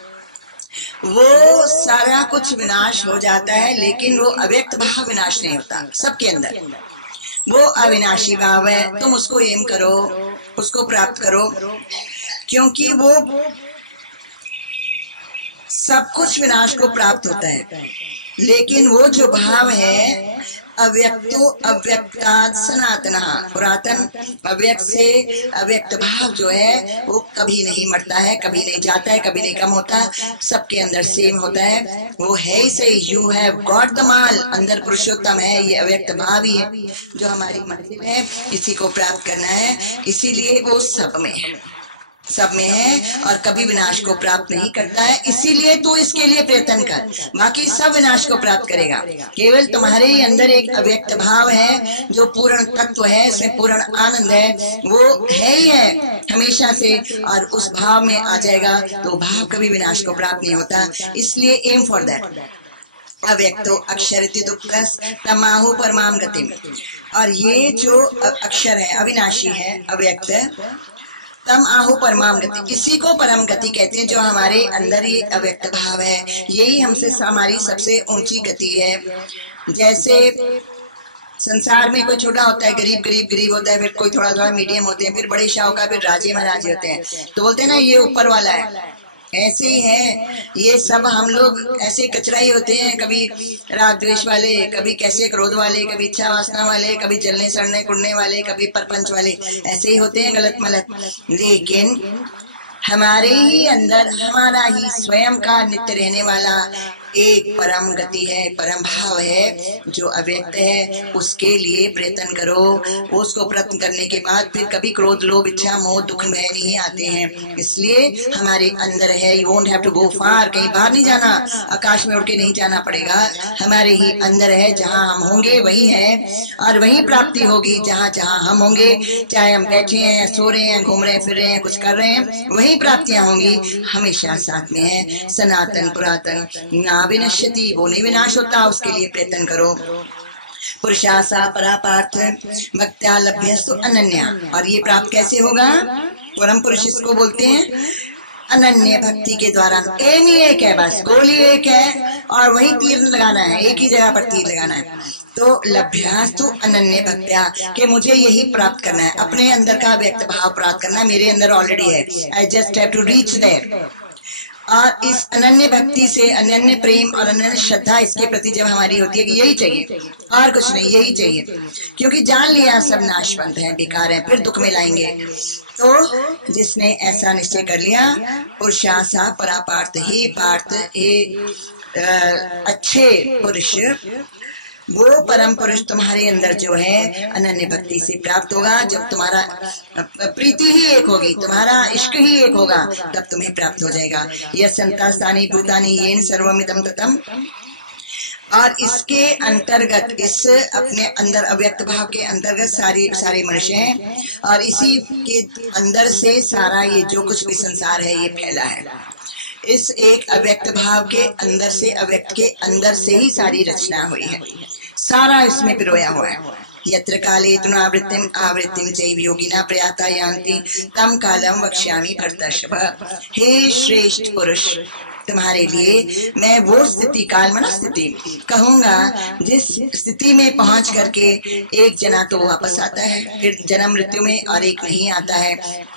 वो सारा कुछ विनाश हो जाता है, लेकिन वो अव्यक्त भाव विनाश नहीं होता सबके अंदर। वो अविनाशी भाव है, तुम उसको एम करो, उसको प्राप्त करो, क्योंकि वो सब कुछ विनाश को प्राप्त होता है। लेकिन वो जो भाव है अव्यक्तो अव्यक्तात् सनातना, पुरातन अव्यक्त से अव्यक्त भाव जो है वो कभी नहीं मरता है, कभी नहीं जाता है, कभी नहीं कम होता, सबके अंदर सेम होता है। वो है ही सही, यू हैव गॉट द माल, अंदर पुरुषोत्तम है, ये अव्यक्त भाव ही है जो हमारी मंजिल है, इसी को प्राप्त करना है। इसीलिए वो सब में है, सब में है और कभी विनाश को प्राप्त नहीं करता है। इसीलिए तू इसके लिए प्रयत्न कर, बाकी सब विनाश को प्राप्त करेगा। केवल तुम्हारे ही अंदर एक अव्यक्त भाव है जो पूर्ण तत्व है, इसमें पूर्ण आनंद है, वो है ही है हमेशा से, और उस भाव में आ जाएगा तो भाव कभी विनाश को प्राप्त नहीं होता। इसलिए एम फॉर दैट। अव्यक्तो अक्षरति दुःखस् तमाहु परमाम गतिम, और ये जो अक्षर है अविनाशी है, अव्यक्त, तम आहु परमाम गति, इसी को परम गति कहते हैं। जो हमारे अंदर ये अव्यक्त भाव है, यही हमसे हमारी सबसे ऊंची गति है। जैसे संसार में कोई छोटा होता है, गरीब गरीब गरीब होता है, फिर कोई थोड़ा थोड़ा मीडियम होते हैं, फिर बड़े शाहूकार, फिर राजे महाराजे होते हैं, तो बोलते हैं ना ये ऊपर वाला है। ऐसे ही है ये सब, हम लोग ऐसे कचरा ही होते हैं, कभी राग द्वेष वाले, कभी कैसे क्रोध वाले, कभी इच्छा वासना वाले, कभी चलने सड़ने कुड़ने वाले, कभी परपंच वाले, ऐसे ही होते हैं गलत मलत। लेकिन हमारे ही अंदर हमारा ही स्वयं का नित्य रहने वाला एक परम गति है, परम भाव है जो अव्यक्त है, उसके लिए प्रयत्न करो। उसको प्रयत्न करने के बाद फिर कभी क्रोध लोभ इच्छा मोह दुख में नहीं आते हैं, इसलिए हमारे अंदर है। You won't have to go far, कहीं बाहर नहीं जाना, आकाश में उड़ के नहीं जाना पड़ेगा, हमारे ही अंदर है। जहाँ हम होंगे वही है और वही प्राप्ति होगी जहाँ जहाँ हम होंगे, चाहे हम बैठे हैं, सो रहे हैं, घूम रहे हैं, फिर रहे हैं, कुछ कर रहे हैं, वही प्राप्तियां होंगी, हमेशा साथ में है। सनातन पुरातन ना विनश्यति, वो नहीं विनाश होता, उसके लिए प्रयत्न करो। पुरुषासा परापार्थ भक्त्या लभ्यस्तु अनन्या, और ये प्राप्त कैसे होगा? परम पुरुष इसको बोलते हैं, अनन्य भक्ति के द्वारा। एम ही एक है, बस गोल ही एक है और वही तीर लगाना है, एक ही जगह पर तीर लगाना है। तो लभ्यास्तु अनन्य भक्त्या, कि मुझे यही प्राप्त करना है, अपने अंदर का व्यक्त भाव प्राप्त करना है, मेरे अंदर ऑलरेडी है, I just have to reach there. और इस अनन्य भक्ति से अनन्य प्रेम और अनन्य श्रद्धा इसके प्रति जब हमारी होती है कि यही चाहिए और कुछ नहीं, यही चाहिए, क्योंकि जान लिया सब नाशवंत है, बेकार है, फिर दुख में लाएंगे। तो जिसने ऐसा निश्चय कर लिया, पुरुषासा परा पार्थ, हे पार्थ, हे अच्छे पुरुष, वो परम पुरुष तुम्हारे अंदर जो है अनन्य भक्ति से प्राप्त होगा। जब तुम्हारा प्रीति ही एक होगी, तुम्हारा इश्क ही एक होगा, तब तुम्हें प्राप्त हो जाएगा। यह संतास्तानी भूतानी येन सर्वमिदं ततम्। और इसके अंतर्गत, इस अपने अंदर अव्यक्त भाव के अंतर्गत सारे मनुष्य हैं, और इसी के अंदर से सारा ये जो कुछ भी संसार है ये फैला है। इस एक अव्यक्त भाव के अंदर से, अव्यक्त के अंदर से ही सारी रचना हुई है, सारा इसमें पिरोया हुआ है। यत्र काले तुनावृत्तिम आवृत्तिम चैव योगिना प्रयाता यान्ति तम कालम वक्ष्यामि भरतर्षभ। हे श्रेष्ठ पुरुष, तुम्हारे लिए मैं वो स्थिति, काल मना स्थिति कहूंगा, जिस स्थिति में पहुंच करके एक जना तो वापस आता है, फिर जन्म मृत्यु में, और एक नहीं आता है।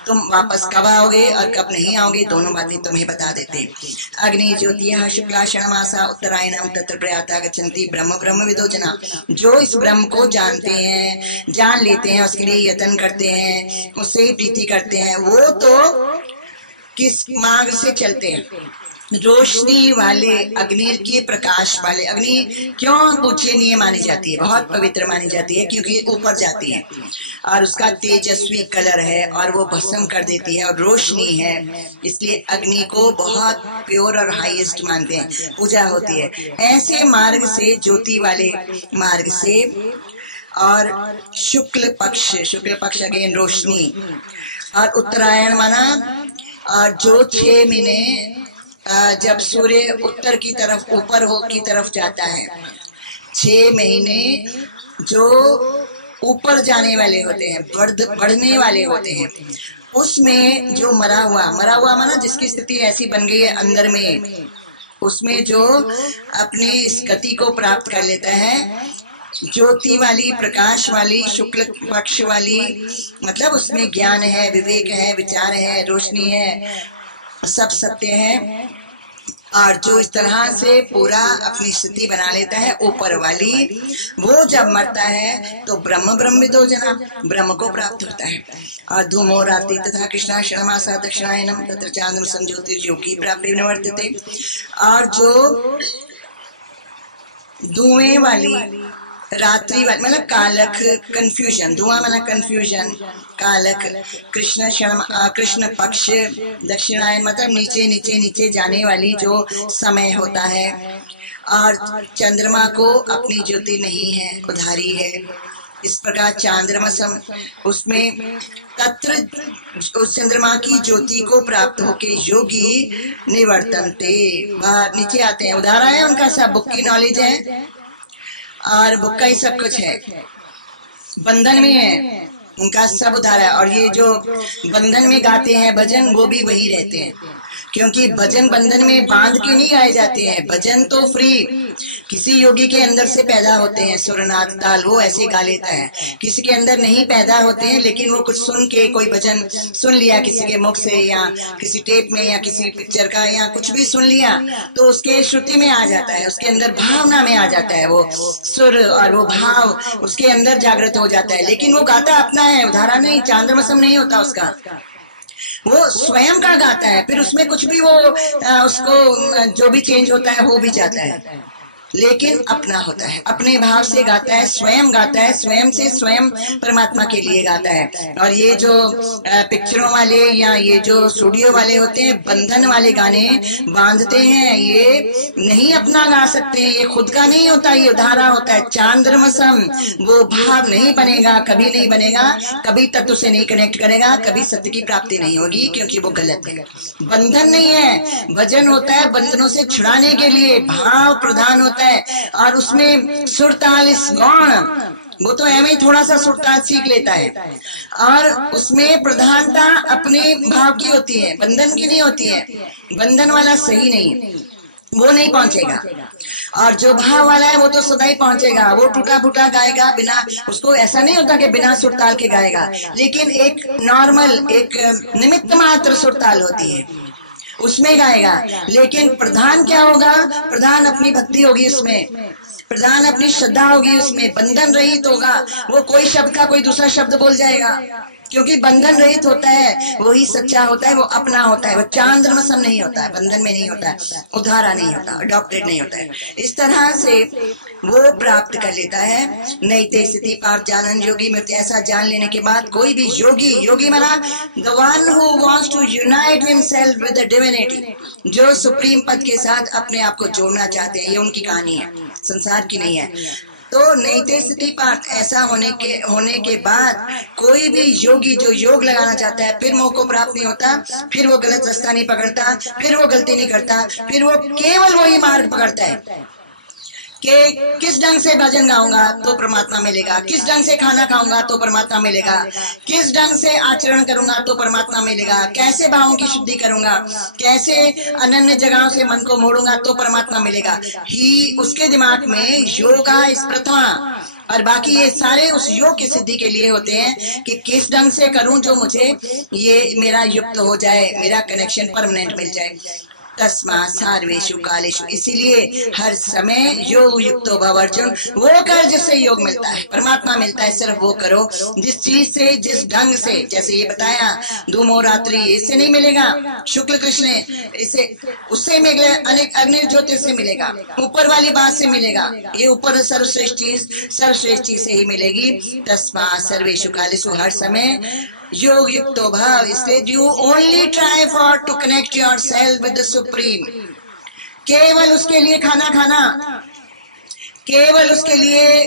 तुम वापस कब आओगे और कब नहीं आओगे, दोनों बातें तुम्हें बता देते। अग्नि ज्योतिः शुक्ला क्षणमासा उत्तरायणम तत्र प्रयाता गच्छन्ति ब्रह्म ब्रह्म विदो जना। जो इस ब्रह्म को जानते हैं, जान लेते हैं, उसके लिए यत्न करते हैं, उससे ही प्रीति करते हैं, वो तो किस मार्ग से चलते हैं? रोशनी वाले, अग्नि के प्रकाश वाले। अग्नि क्यों पूजनीय मानी जाती है, बहुत पवित्र मानी जाती है, क्योंकि ऊपर जाती है और उसका तेजस्वी कलर है और वो भस्म कर देती है और रोशनी है, इसलिए अग्नि को बहुत प्योर और हाईएस्ट मानते हैं, पूजा होती है। ऐसे मार्ग से, ज्योति वाले मार्ग से, और शुक्ल पक्ष अगेन रोशनी, और उत्तरायण माना, और जो 6 महीने जब सूर्य उत्तर की तरफ, ऊपर हो की तरफ जाता है, 6 महीने जो ऊपर जाने वाले होते हैं, बढ़ने वाले होते हैं, उसमें जो मरा हुआ माना जिसकी स्थिति ऐसी बन गई है अंदर में, उसमें जो अपनी इस गति को प्राप्त कर लेता है, ज्योति वाली, प्रकाश वाली, शुक्ल पक्ष वाली, मतलब उसमें ज्ञान है, विवेक है, विचार है, रोशनी है, सब सत्य है। और जो इस तरह से पूरा अपनी स्थिति बना लेता है ऊपर वाली, वो जब मरता है तो ब्रह्म ब्रह्मविदो जना, ब्रह्म को प्राप्त होता है। और धूमो रात्रि तथा कृष्णा क्षणमासा दक्षिणायनम तत्र चांद्रम संज्योति योगी प्राप्त निवर्तते। और जो धुएं वाली रात्रि वाली, मतलब कालक, कंफ्यूजन, धुआं माना कंफ्यूजन, कालक, कृष्ण पक्ष, दक्षिणायन मतलब नीचे नीचे नीचे जाने वाली जो समय होता है। और चंद्रमा को अपनी ज्योति नहीं है, उधारी है। इस प्रकार चांद्रमसम, उसमें तत्र उस चंद्रमा की ज्योति को प्राप्त होके योगी निवर्तनते, बाहर नीचे आते हैं। उधारा है उनका, सब बुक की नॉलेज है और बुक का ही सब कुछ है, बंधन में है उनका, सब उधार है। और ये जो बंधन में गाते हैं भजन, वो भी वही रहते हैं, क्योंकि भजन बंधन में बांध के नहीं गाए जाते हैं। भजन तो फ्री, किसी योगी के अंदर से पैदा होते हैं, सुरनाथ ताल, वो ऐसे गा लेता है। किसी के अंदर नहीं पैदा होते हैं, लेकिन वो कुछ सुन के, कोई भजन सुन लिया किसी के मुख से, या किसी टेप में, या किसी पिक्चर का, या कुछ भी सुन लिया, तो उसके श्रुति में आ जाता है, उसके अंदर भावना में आ जाता है वो सुर, और वो भाव उसके अंदर जागृत हो जाता है। लेकिन वो गाता अपना है, उधारा नहीं, चांद्रमसम नहीं होता उसका, वो स्वयं का गाता है। फिर उसमें कुछ भी वो उसको जो भी चेंज होता है वो भी जाता है, लेकिन अपना होता है, अपने भाव से गाता है, स्वयं गाता है, स्वयं से स्वयं परमात्मा के लिए गाता है। और ये जो पिक्चरों वाले या ये जो स्टूडियो वाले होते हैं, बंधन वाले गाने बांधते हैं, ये नहीं अपना गा सकते, ये खुद का नहीं होता, ये उधारा होता है। चांद्रमसम, वो भाव नहीं बनेगा, कभी नहीं बनेगा, कभी तत्व से नहीं कनेक्ट करेगा, कभी सत्य की प्राप्ति नहीं होगी, क्योंकि वो गलत है। बंधन नहीं है, भजन होता है बंधनों से छुड़ाने के लिए, भाव प्रधान होता है। और उसमें सुरताल, इस गौण, वो तो एवं ही थोड़ा सा सुरताल सीख लेता है, और उसमें प्रधानता अपने भाव की होती है, बंधन की नहीं होती है। बंधन वाला सही नहीं, वो नहीं पहुंचेगा, और जो भाव वाला है वो तो सदा ही पहुंचेगा। वो टूटा फूटा गाएगा, बिना, उसको ऐसा नहीं होता कि बिना सुरताल के गाएगा, लेकिन एक नॉर्मल, एक निमित्त मात्र सुरताल होती है, उसमें गाएगा। लेकिन प्रधान क्या होगा? प्रधान अपनी भक्ति होगी उसमें, प्रधान अपनी श्रद्धा होगी उसमें, बंधन रहित होगा। वो कोई शब्द का कोई दूसरा शब्द बोल जाएगा, क्योंकि बंधन रहित होता है, वही सच्चा होता है, वो अपना होता है, वो चांद्रमसम नहीं होता है, बंधन में नहीं होता है, उधारा नहीं होता, अडॉप्टेड नहीं होता है। इस तरह से वो प्राप्त कर लेता है। नहीं ते स्थिति पार्थ जानन योगी मृत्यु। ऐसा जान लेने के बाद कोई भी योगी, योगी माना the one who wants to unite himself with the divinity, जो सुप्रीम पद के साथ अपने आप को जोड़ना चाहते हैं। ये उनकी कहानी है, संसार की नहीं है। तो नैते स्थिति पार्थ, ऐसा होने के बाद कोई भी योगी जो योग लगाना चाहता है, फिर मोह को प्राप्त नहीं होता, फिर वो गलत रास्ता नहीं पकड़ता, फिर वो गलती नहीं करता, फिर वो केवल वही मार्ग पकड़ता है कि किस ढंग से भजन गाऊंगा तो परमात्मा मिलेगा, किस ढंग से खाना खाऊंगा तो परमात्मा मिलेगा, किस ढंग से आचरण करूंगा तो परमात्मा मिलेगा, कैसे भावों की शुद्धि करूंगा, कैसे अनन्य जगहों से मन को मोड़ूंगा तो परमात्मा मिलेगा। ही उसके दिमाग में योगा इस प्रथमा, और बाकी ये सारे उस योग की सिद्धि के लिए होते हैं कि किस ढंग से करूं जो मुझे ये मेरा युक्त हो जाए, मेरा कनेक्शन परमानेंट मिल जाए। तस्मात् सर्वेषु कालेषु, इसीलिए हर समय योग युक्तो भव अर्जुन। वो कर जिससे योग मिलता है, परमात्मा मिलता है, सिर्फ वो करो जिस चीज से, जिस ढंग से। जैसे ये बताया धूमो रात्रि, इससे नहीं मिलेगा, शुक्ल कृष्ण इससे, उससे मिलेगा, अनेक अग्नि ज्योति से मिलेगा, ऊपर वाली बात से मिलेगा। ये ऊपर सर्वश्रेष्ठ चीज से ही मिलेगी। तस्मात् सर्वेषु कालेषु, हर समय योग युक्तो भव, इसलिए you only try for to connect yourself with the supreme। केवल उसके लिए खाना खाना, केवल उसके लिए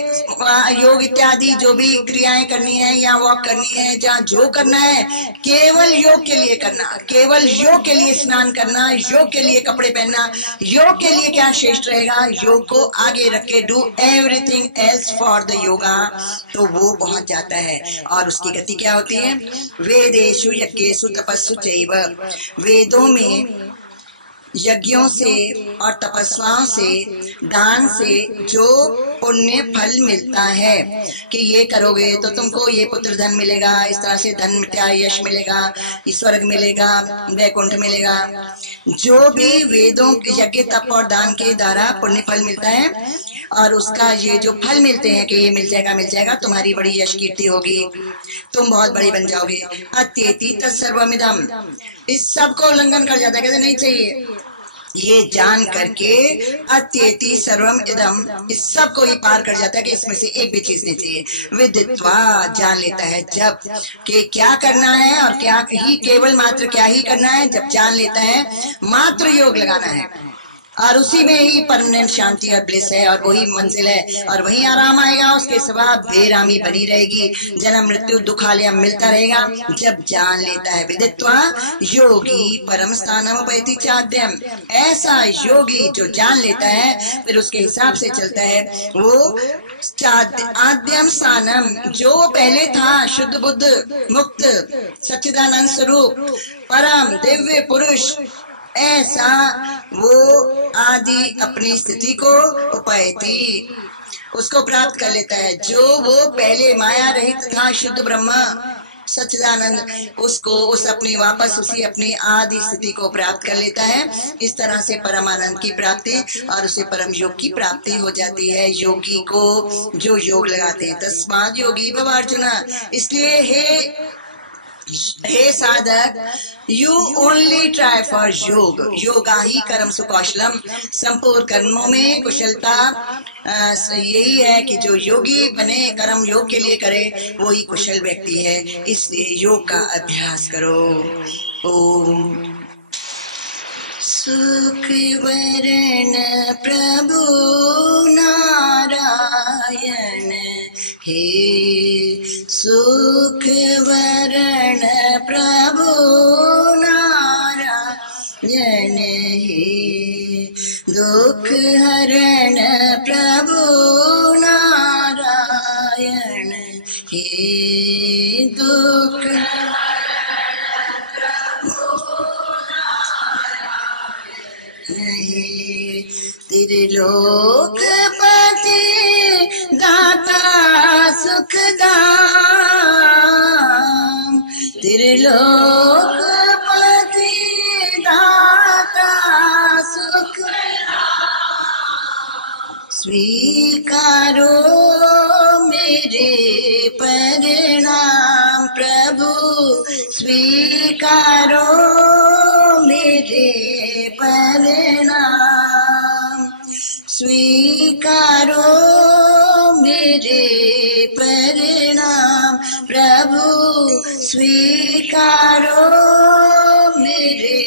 योग इत्यादि जो भी क्रियाएं करनी है या वॉक करनी है, जहाँ जो करना है केवल योग के लिए करना, केवल योग के लिए स्नान करना, योग के लिए कपड़े पहनना, योग के लिए क्या श्रेष्ठ रहेगा, योग को आगे रख के do everything else for the yoga, तो वो पहुंच जाता है। और उसकी गति क्या होती है? वेदेषु यज्ञेषु तपस्सु चैव, वेदों में यज्ञों से और तपस्याओं से, दान से जो पुण्य फल मिलता है कि ये करोगे तो तुमको ये पुत्र धन मिलेगा, इस तरह से धन मिलता, यश मिलेगा, स्वर्ग मिलेगा, वैकुंठ मिलेगा, जो भी वेदों यज्ञ तप और दान के द्वारा पुण्य फल मिलता है, और उसका ये जो फल मिलते हैं कि ये मिल जाएगा, तुम्हारी बड़ी यश कीर्ति होगी, तुम बहुत बड़ी बन जाओगे। अत्येति तत्सर्वमिदं, इस सब को उल्लंघन कर जाता है, कहते नहीं चाहिए। ये जान करके अत्येति सर्वम इदम, इस सब को ही पार कर जाता है कि इसमें से एक भी चीज नहीं चाहिए। विदित्वा, जान लेता है जब कि क्या करना है और क्या ही, केवल मात्र क्या ही करना है, जब जान लेता है मात्र योग लगाना है, और उसी में ही परमानेंट शांति और ब्लिस है, और वही मंजिल है, और वही आराम आएगा। उसके सिवा बेरामी बनी रहेगी, जन्म मृत्यु दुखालय मिलता रहेगा। जब जान लेता है विदित्वा योगी परम स्थानम उपैति चाद्यम, ऐसा योगी जो जान लेता है फिर उसके हिसाब से चलता है, वो आद्यम स्थानम, जो पहले था शुद्ध बुद्ध मुक्त सच्चिदानंद स्वरूप परम दिव्य पुरुष, ऐसा वो आदि अपनी स्थिति को उपैति, उसको प्राप्त कर लेता है। जो वो पहले माया रहित था, शुद्ध ब्रह्म सच्चिदानंद, उसको उस अपनी वापस उसी अपनी आदि स्थिति को प्राप्त कर लेता है। इस तरह से परमानंद की प्राप्ति और उसे परम योग की प्राप्ति हो जाती है योगी को, जो योग लगाते हैं। तस्मात् योगी भव अर्जुन, इसलिए हे साधक, यू ओनली ट्राई फॉर योग, योगा ही कर्म सुकौशलम, संपूर्ण कर्मों में कुशलता यही है कि जो योगी बने, कर्म योग के लिए करे, वो ही कुशल व्यक्ति है। इसलिए योग का अभ्यास करो। ओम सुख वरण प्रभु नारायण, हे सुख वरण प्रभु नारायण, हे दुख हरण प्रभु नारायण, हे दुख त्रिलोकपति दाता सुखदाम, त्रिलोकपति दाता परिणाम प्रभु स्वीकारो मेरे परिणाम, स्वीकारो मेरे परिणाम प्रभु स्वीकारो मेरे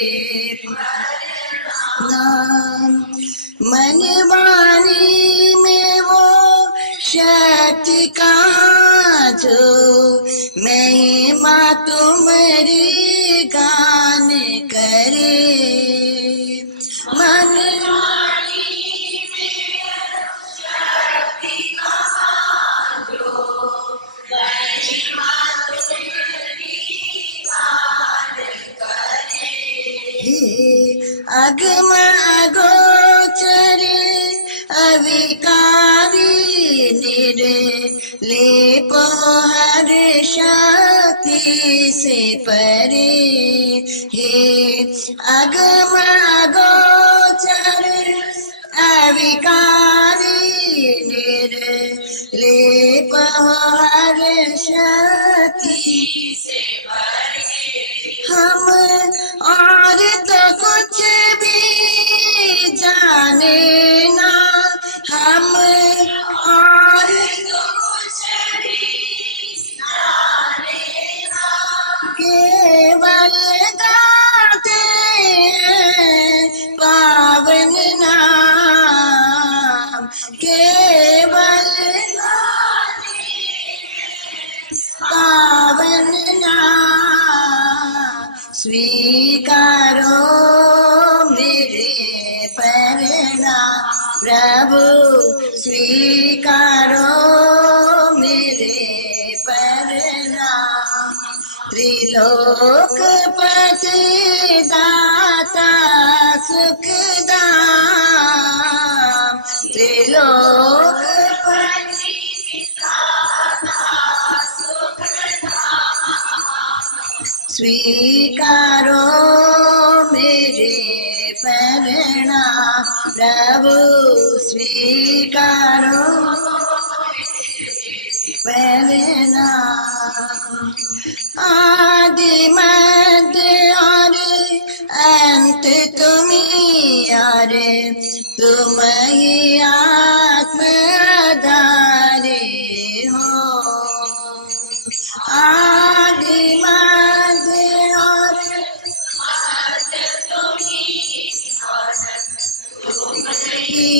परिणाम। मन वाणी में वो शक्ति कहाँ जो महिमा तुम्हारी गान करे। मन वाणी में शक्ति कहाँ जो महिमा तुम्हारी गान करे। अगम अगोचर अविकारी निर्लेप हर शक्ति से परे। हे अगम अगोचर अविकारी निर्लेप हर शक्ति से परे। हम और तो कुछ भी जाने ना, हम और तो कुछ भी जाने ना, केवल गाते हैं पावन नाम, केवल गाते पावन नाम। स्वीकारो मेरे परिणाम प्रभु स्वीकारो मेरे परिणाम। त्रिलोकपति दाता सुखदाम, त्रिलोकपति दाता सुखदाम। स्वीकारो मेरे परिणाम प्रभु स्वीकारो परिणाम। आदि मध्य और अंत तुम्हीं और तुम ही आत्म आधारे हो। आदि मध्य और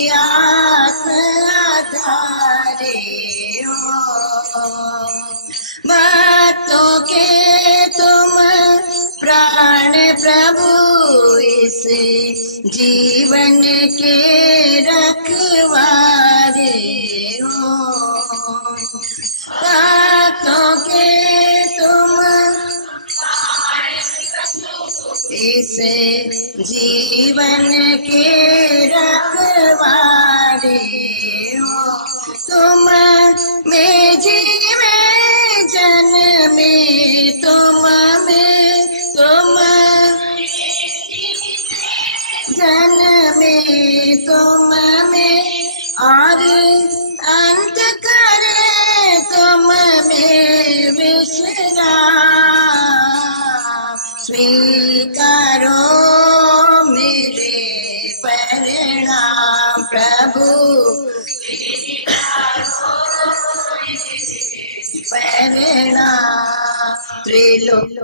आत्म आधारे हो। भक्तों के तुम प्राण प्रभु इस जीवन के रखवारे हो। भक्तों के तुम इस जीवन के रखवारे हो। तुम में जीवे जन में तुम में, तुम जन में तुम में और अंत करे तुम में विश्राम। स्वीकारो मेरे परिणाम प्रभु परिणाम। त्रिलोक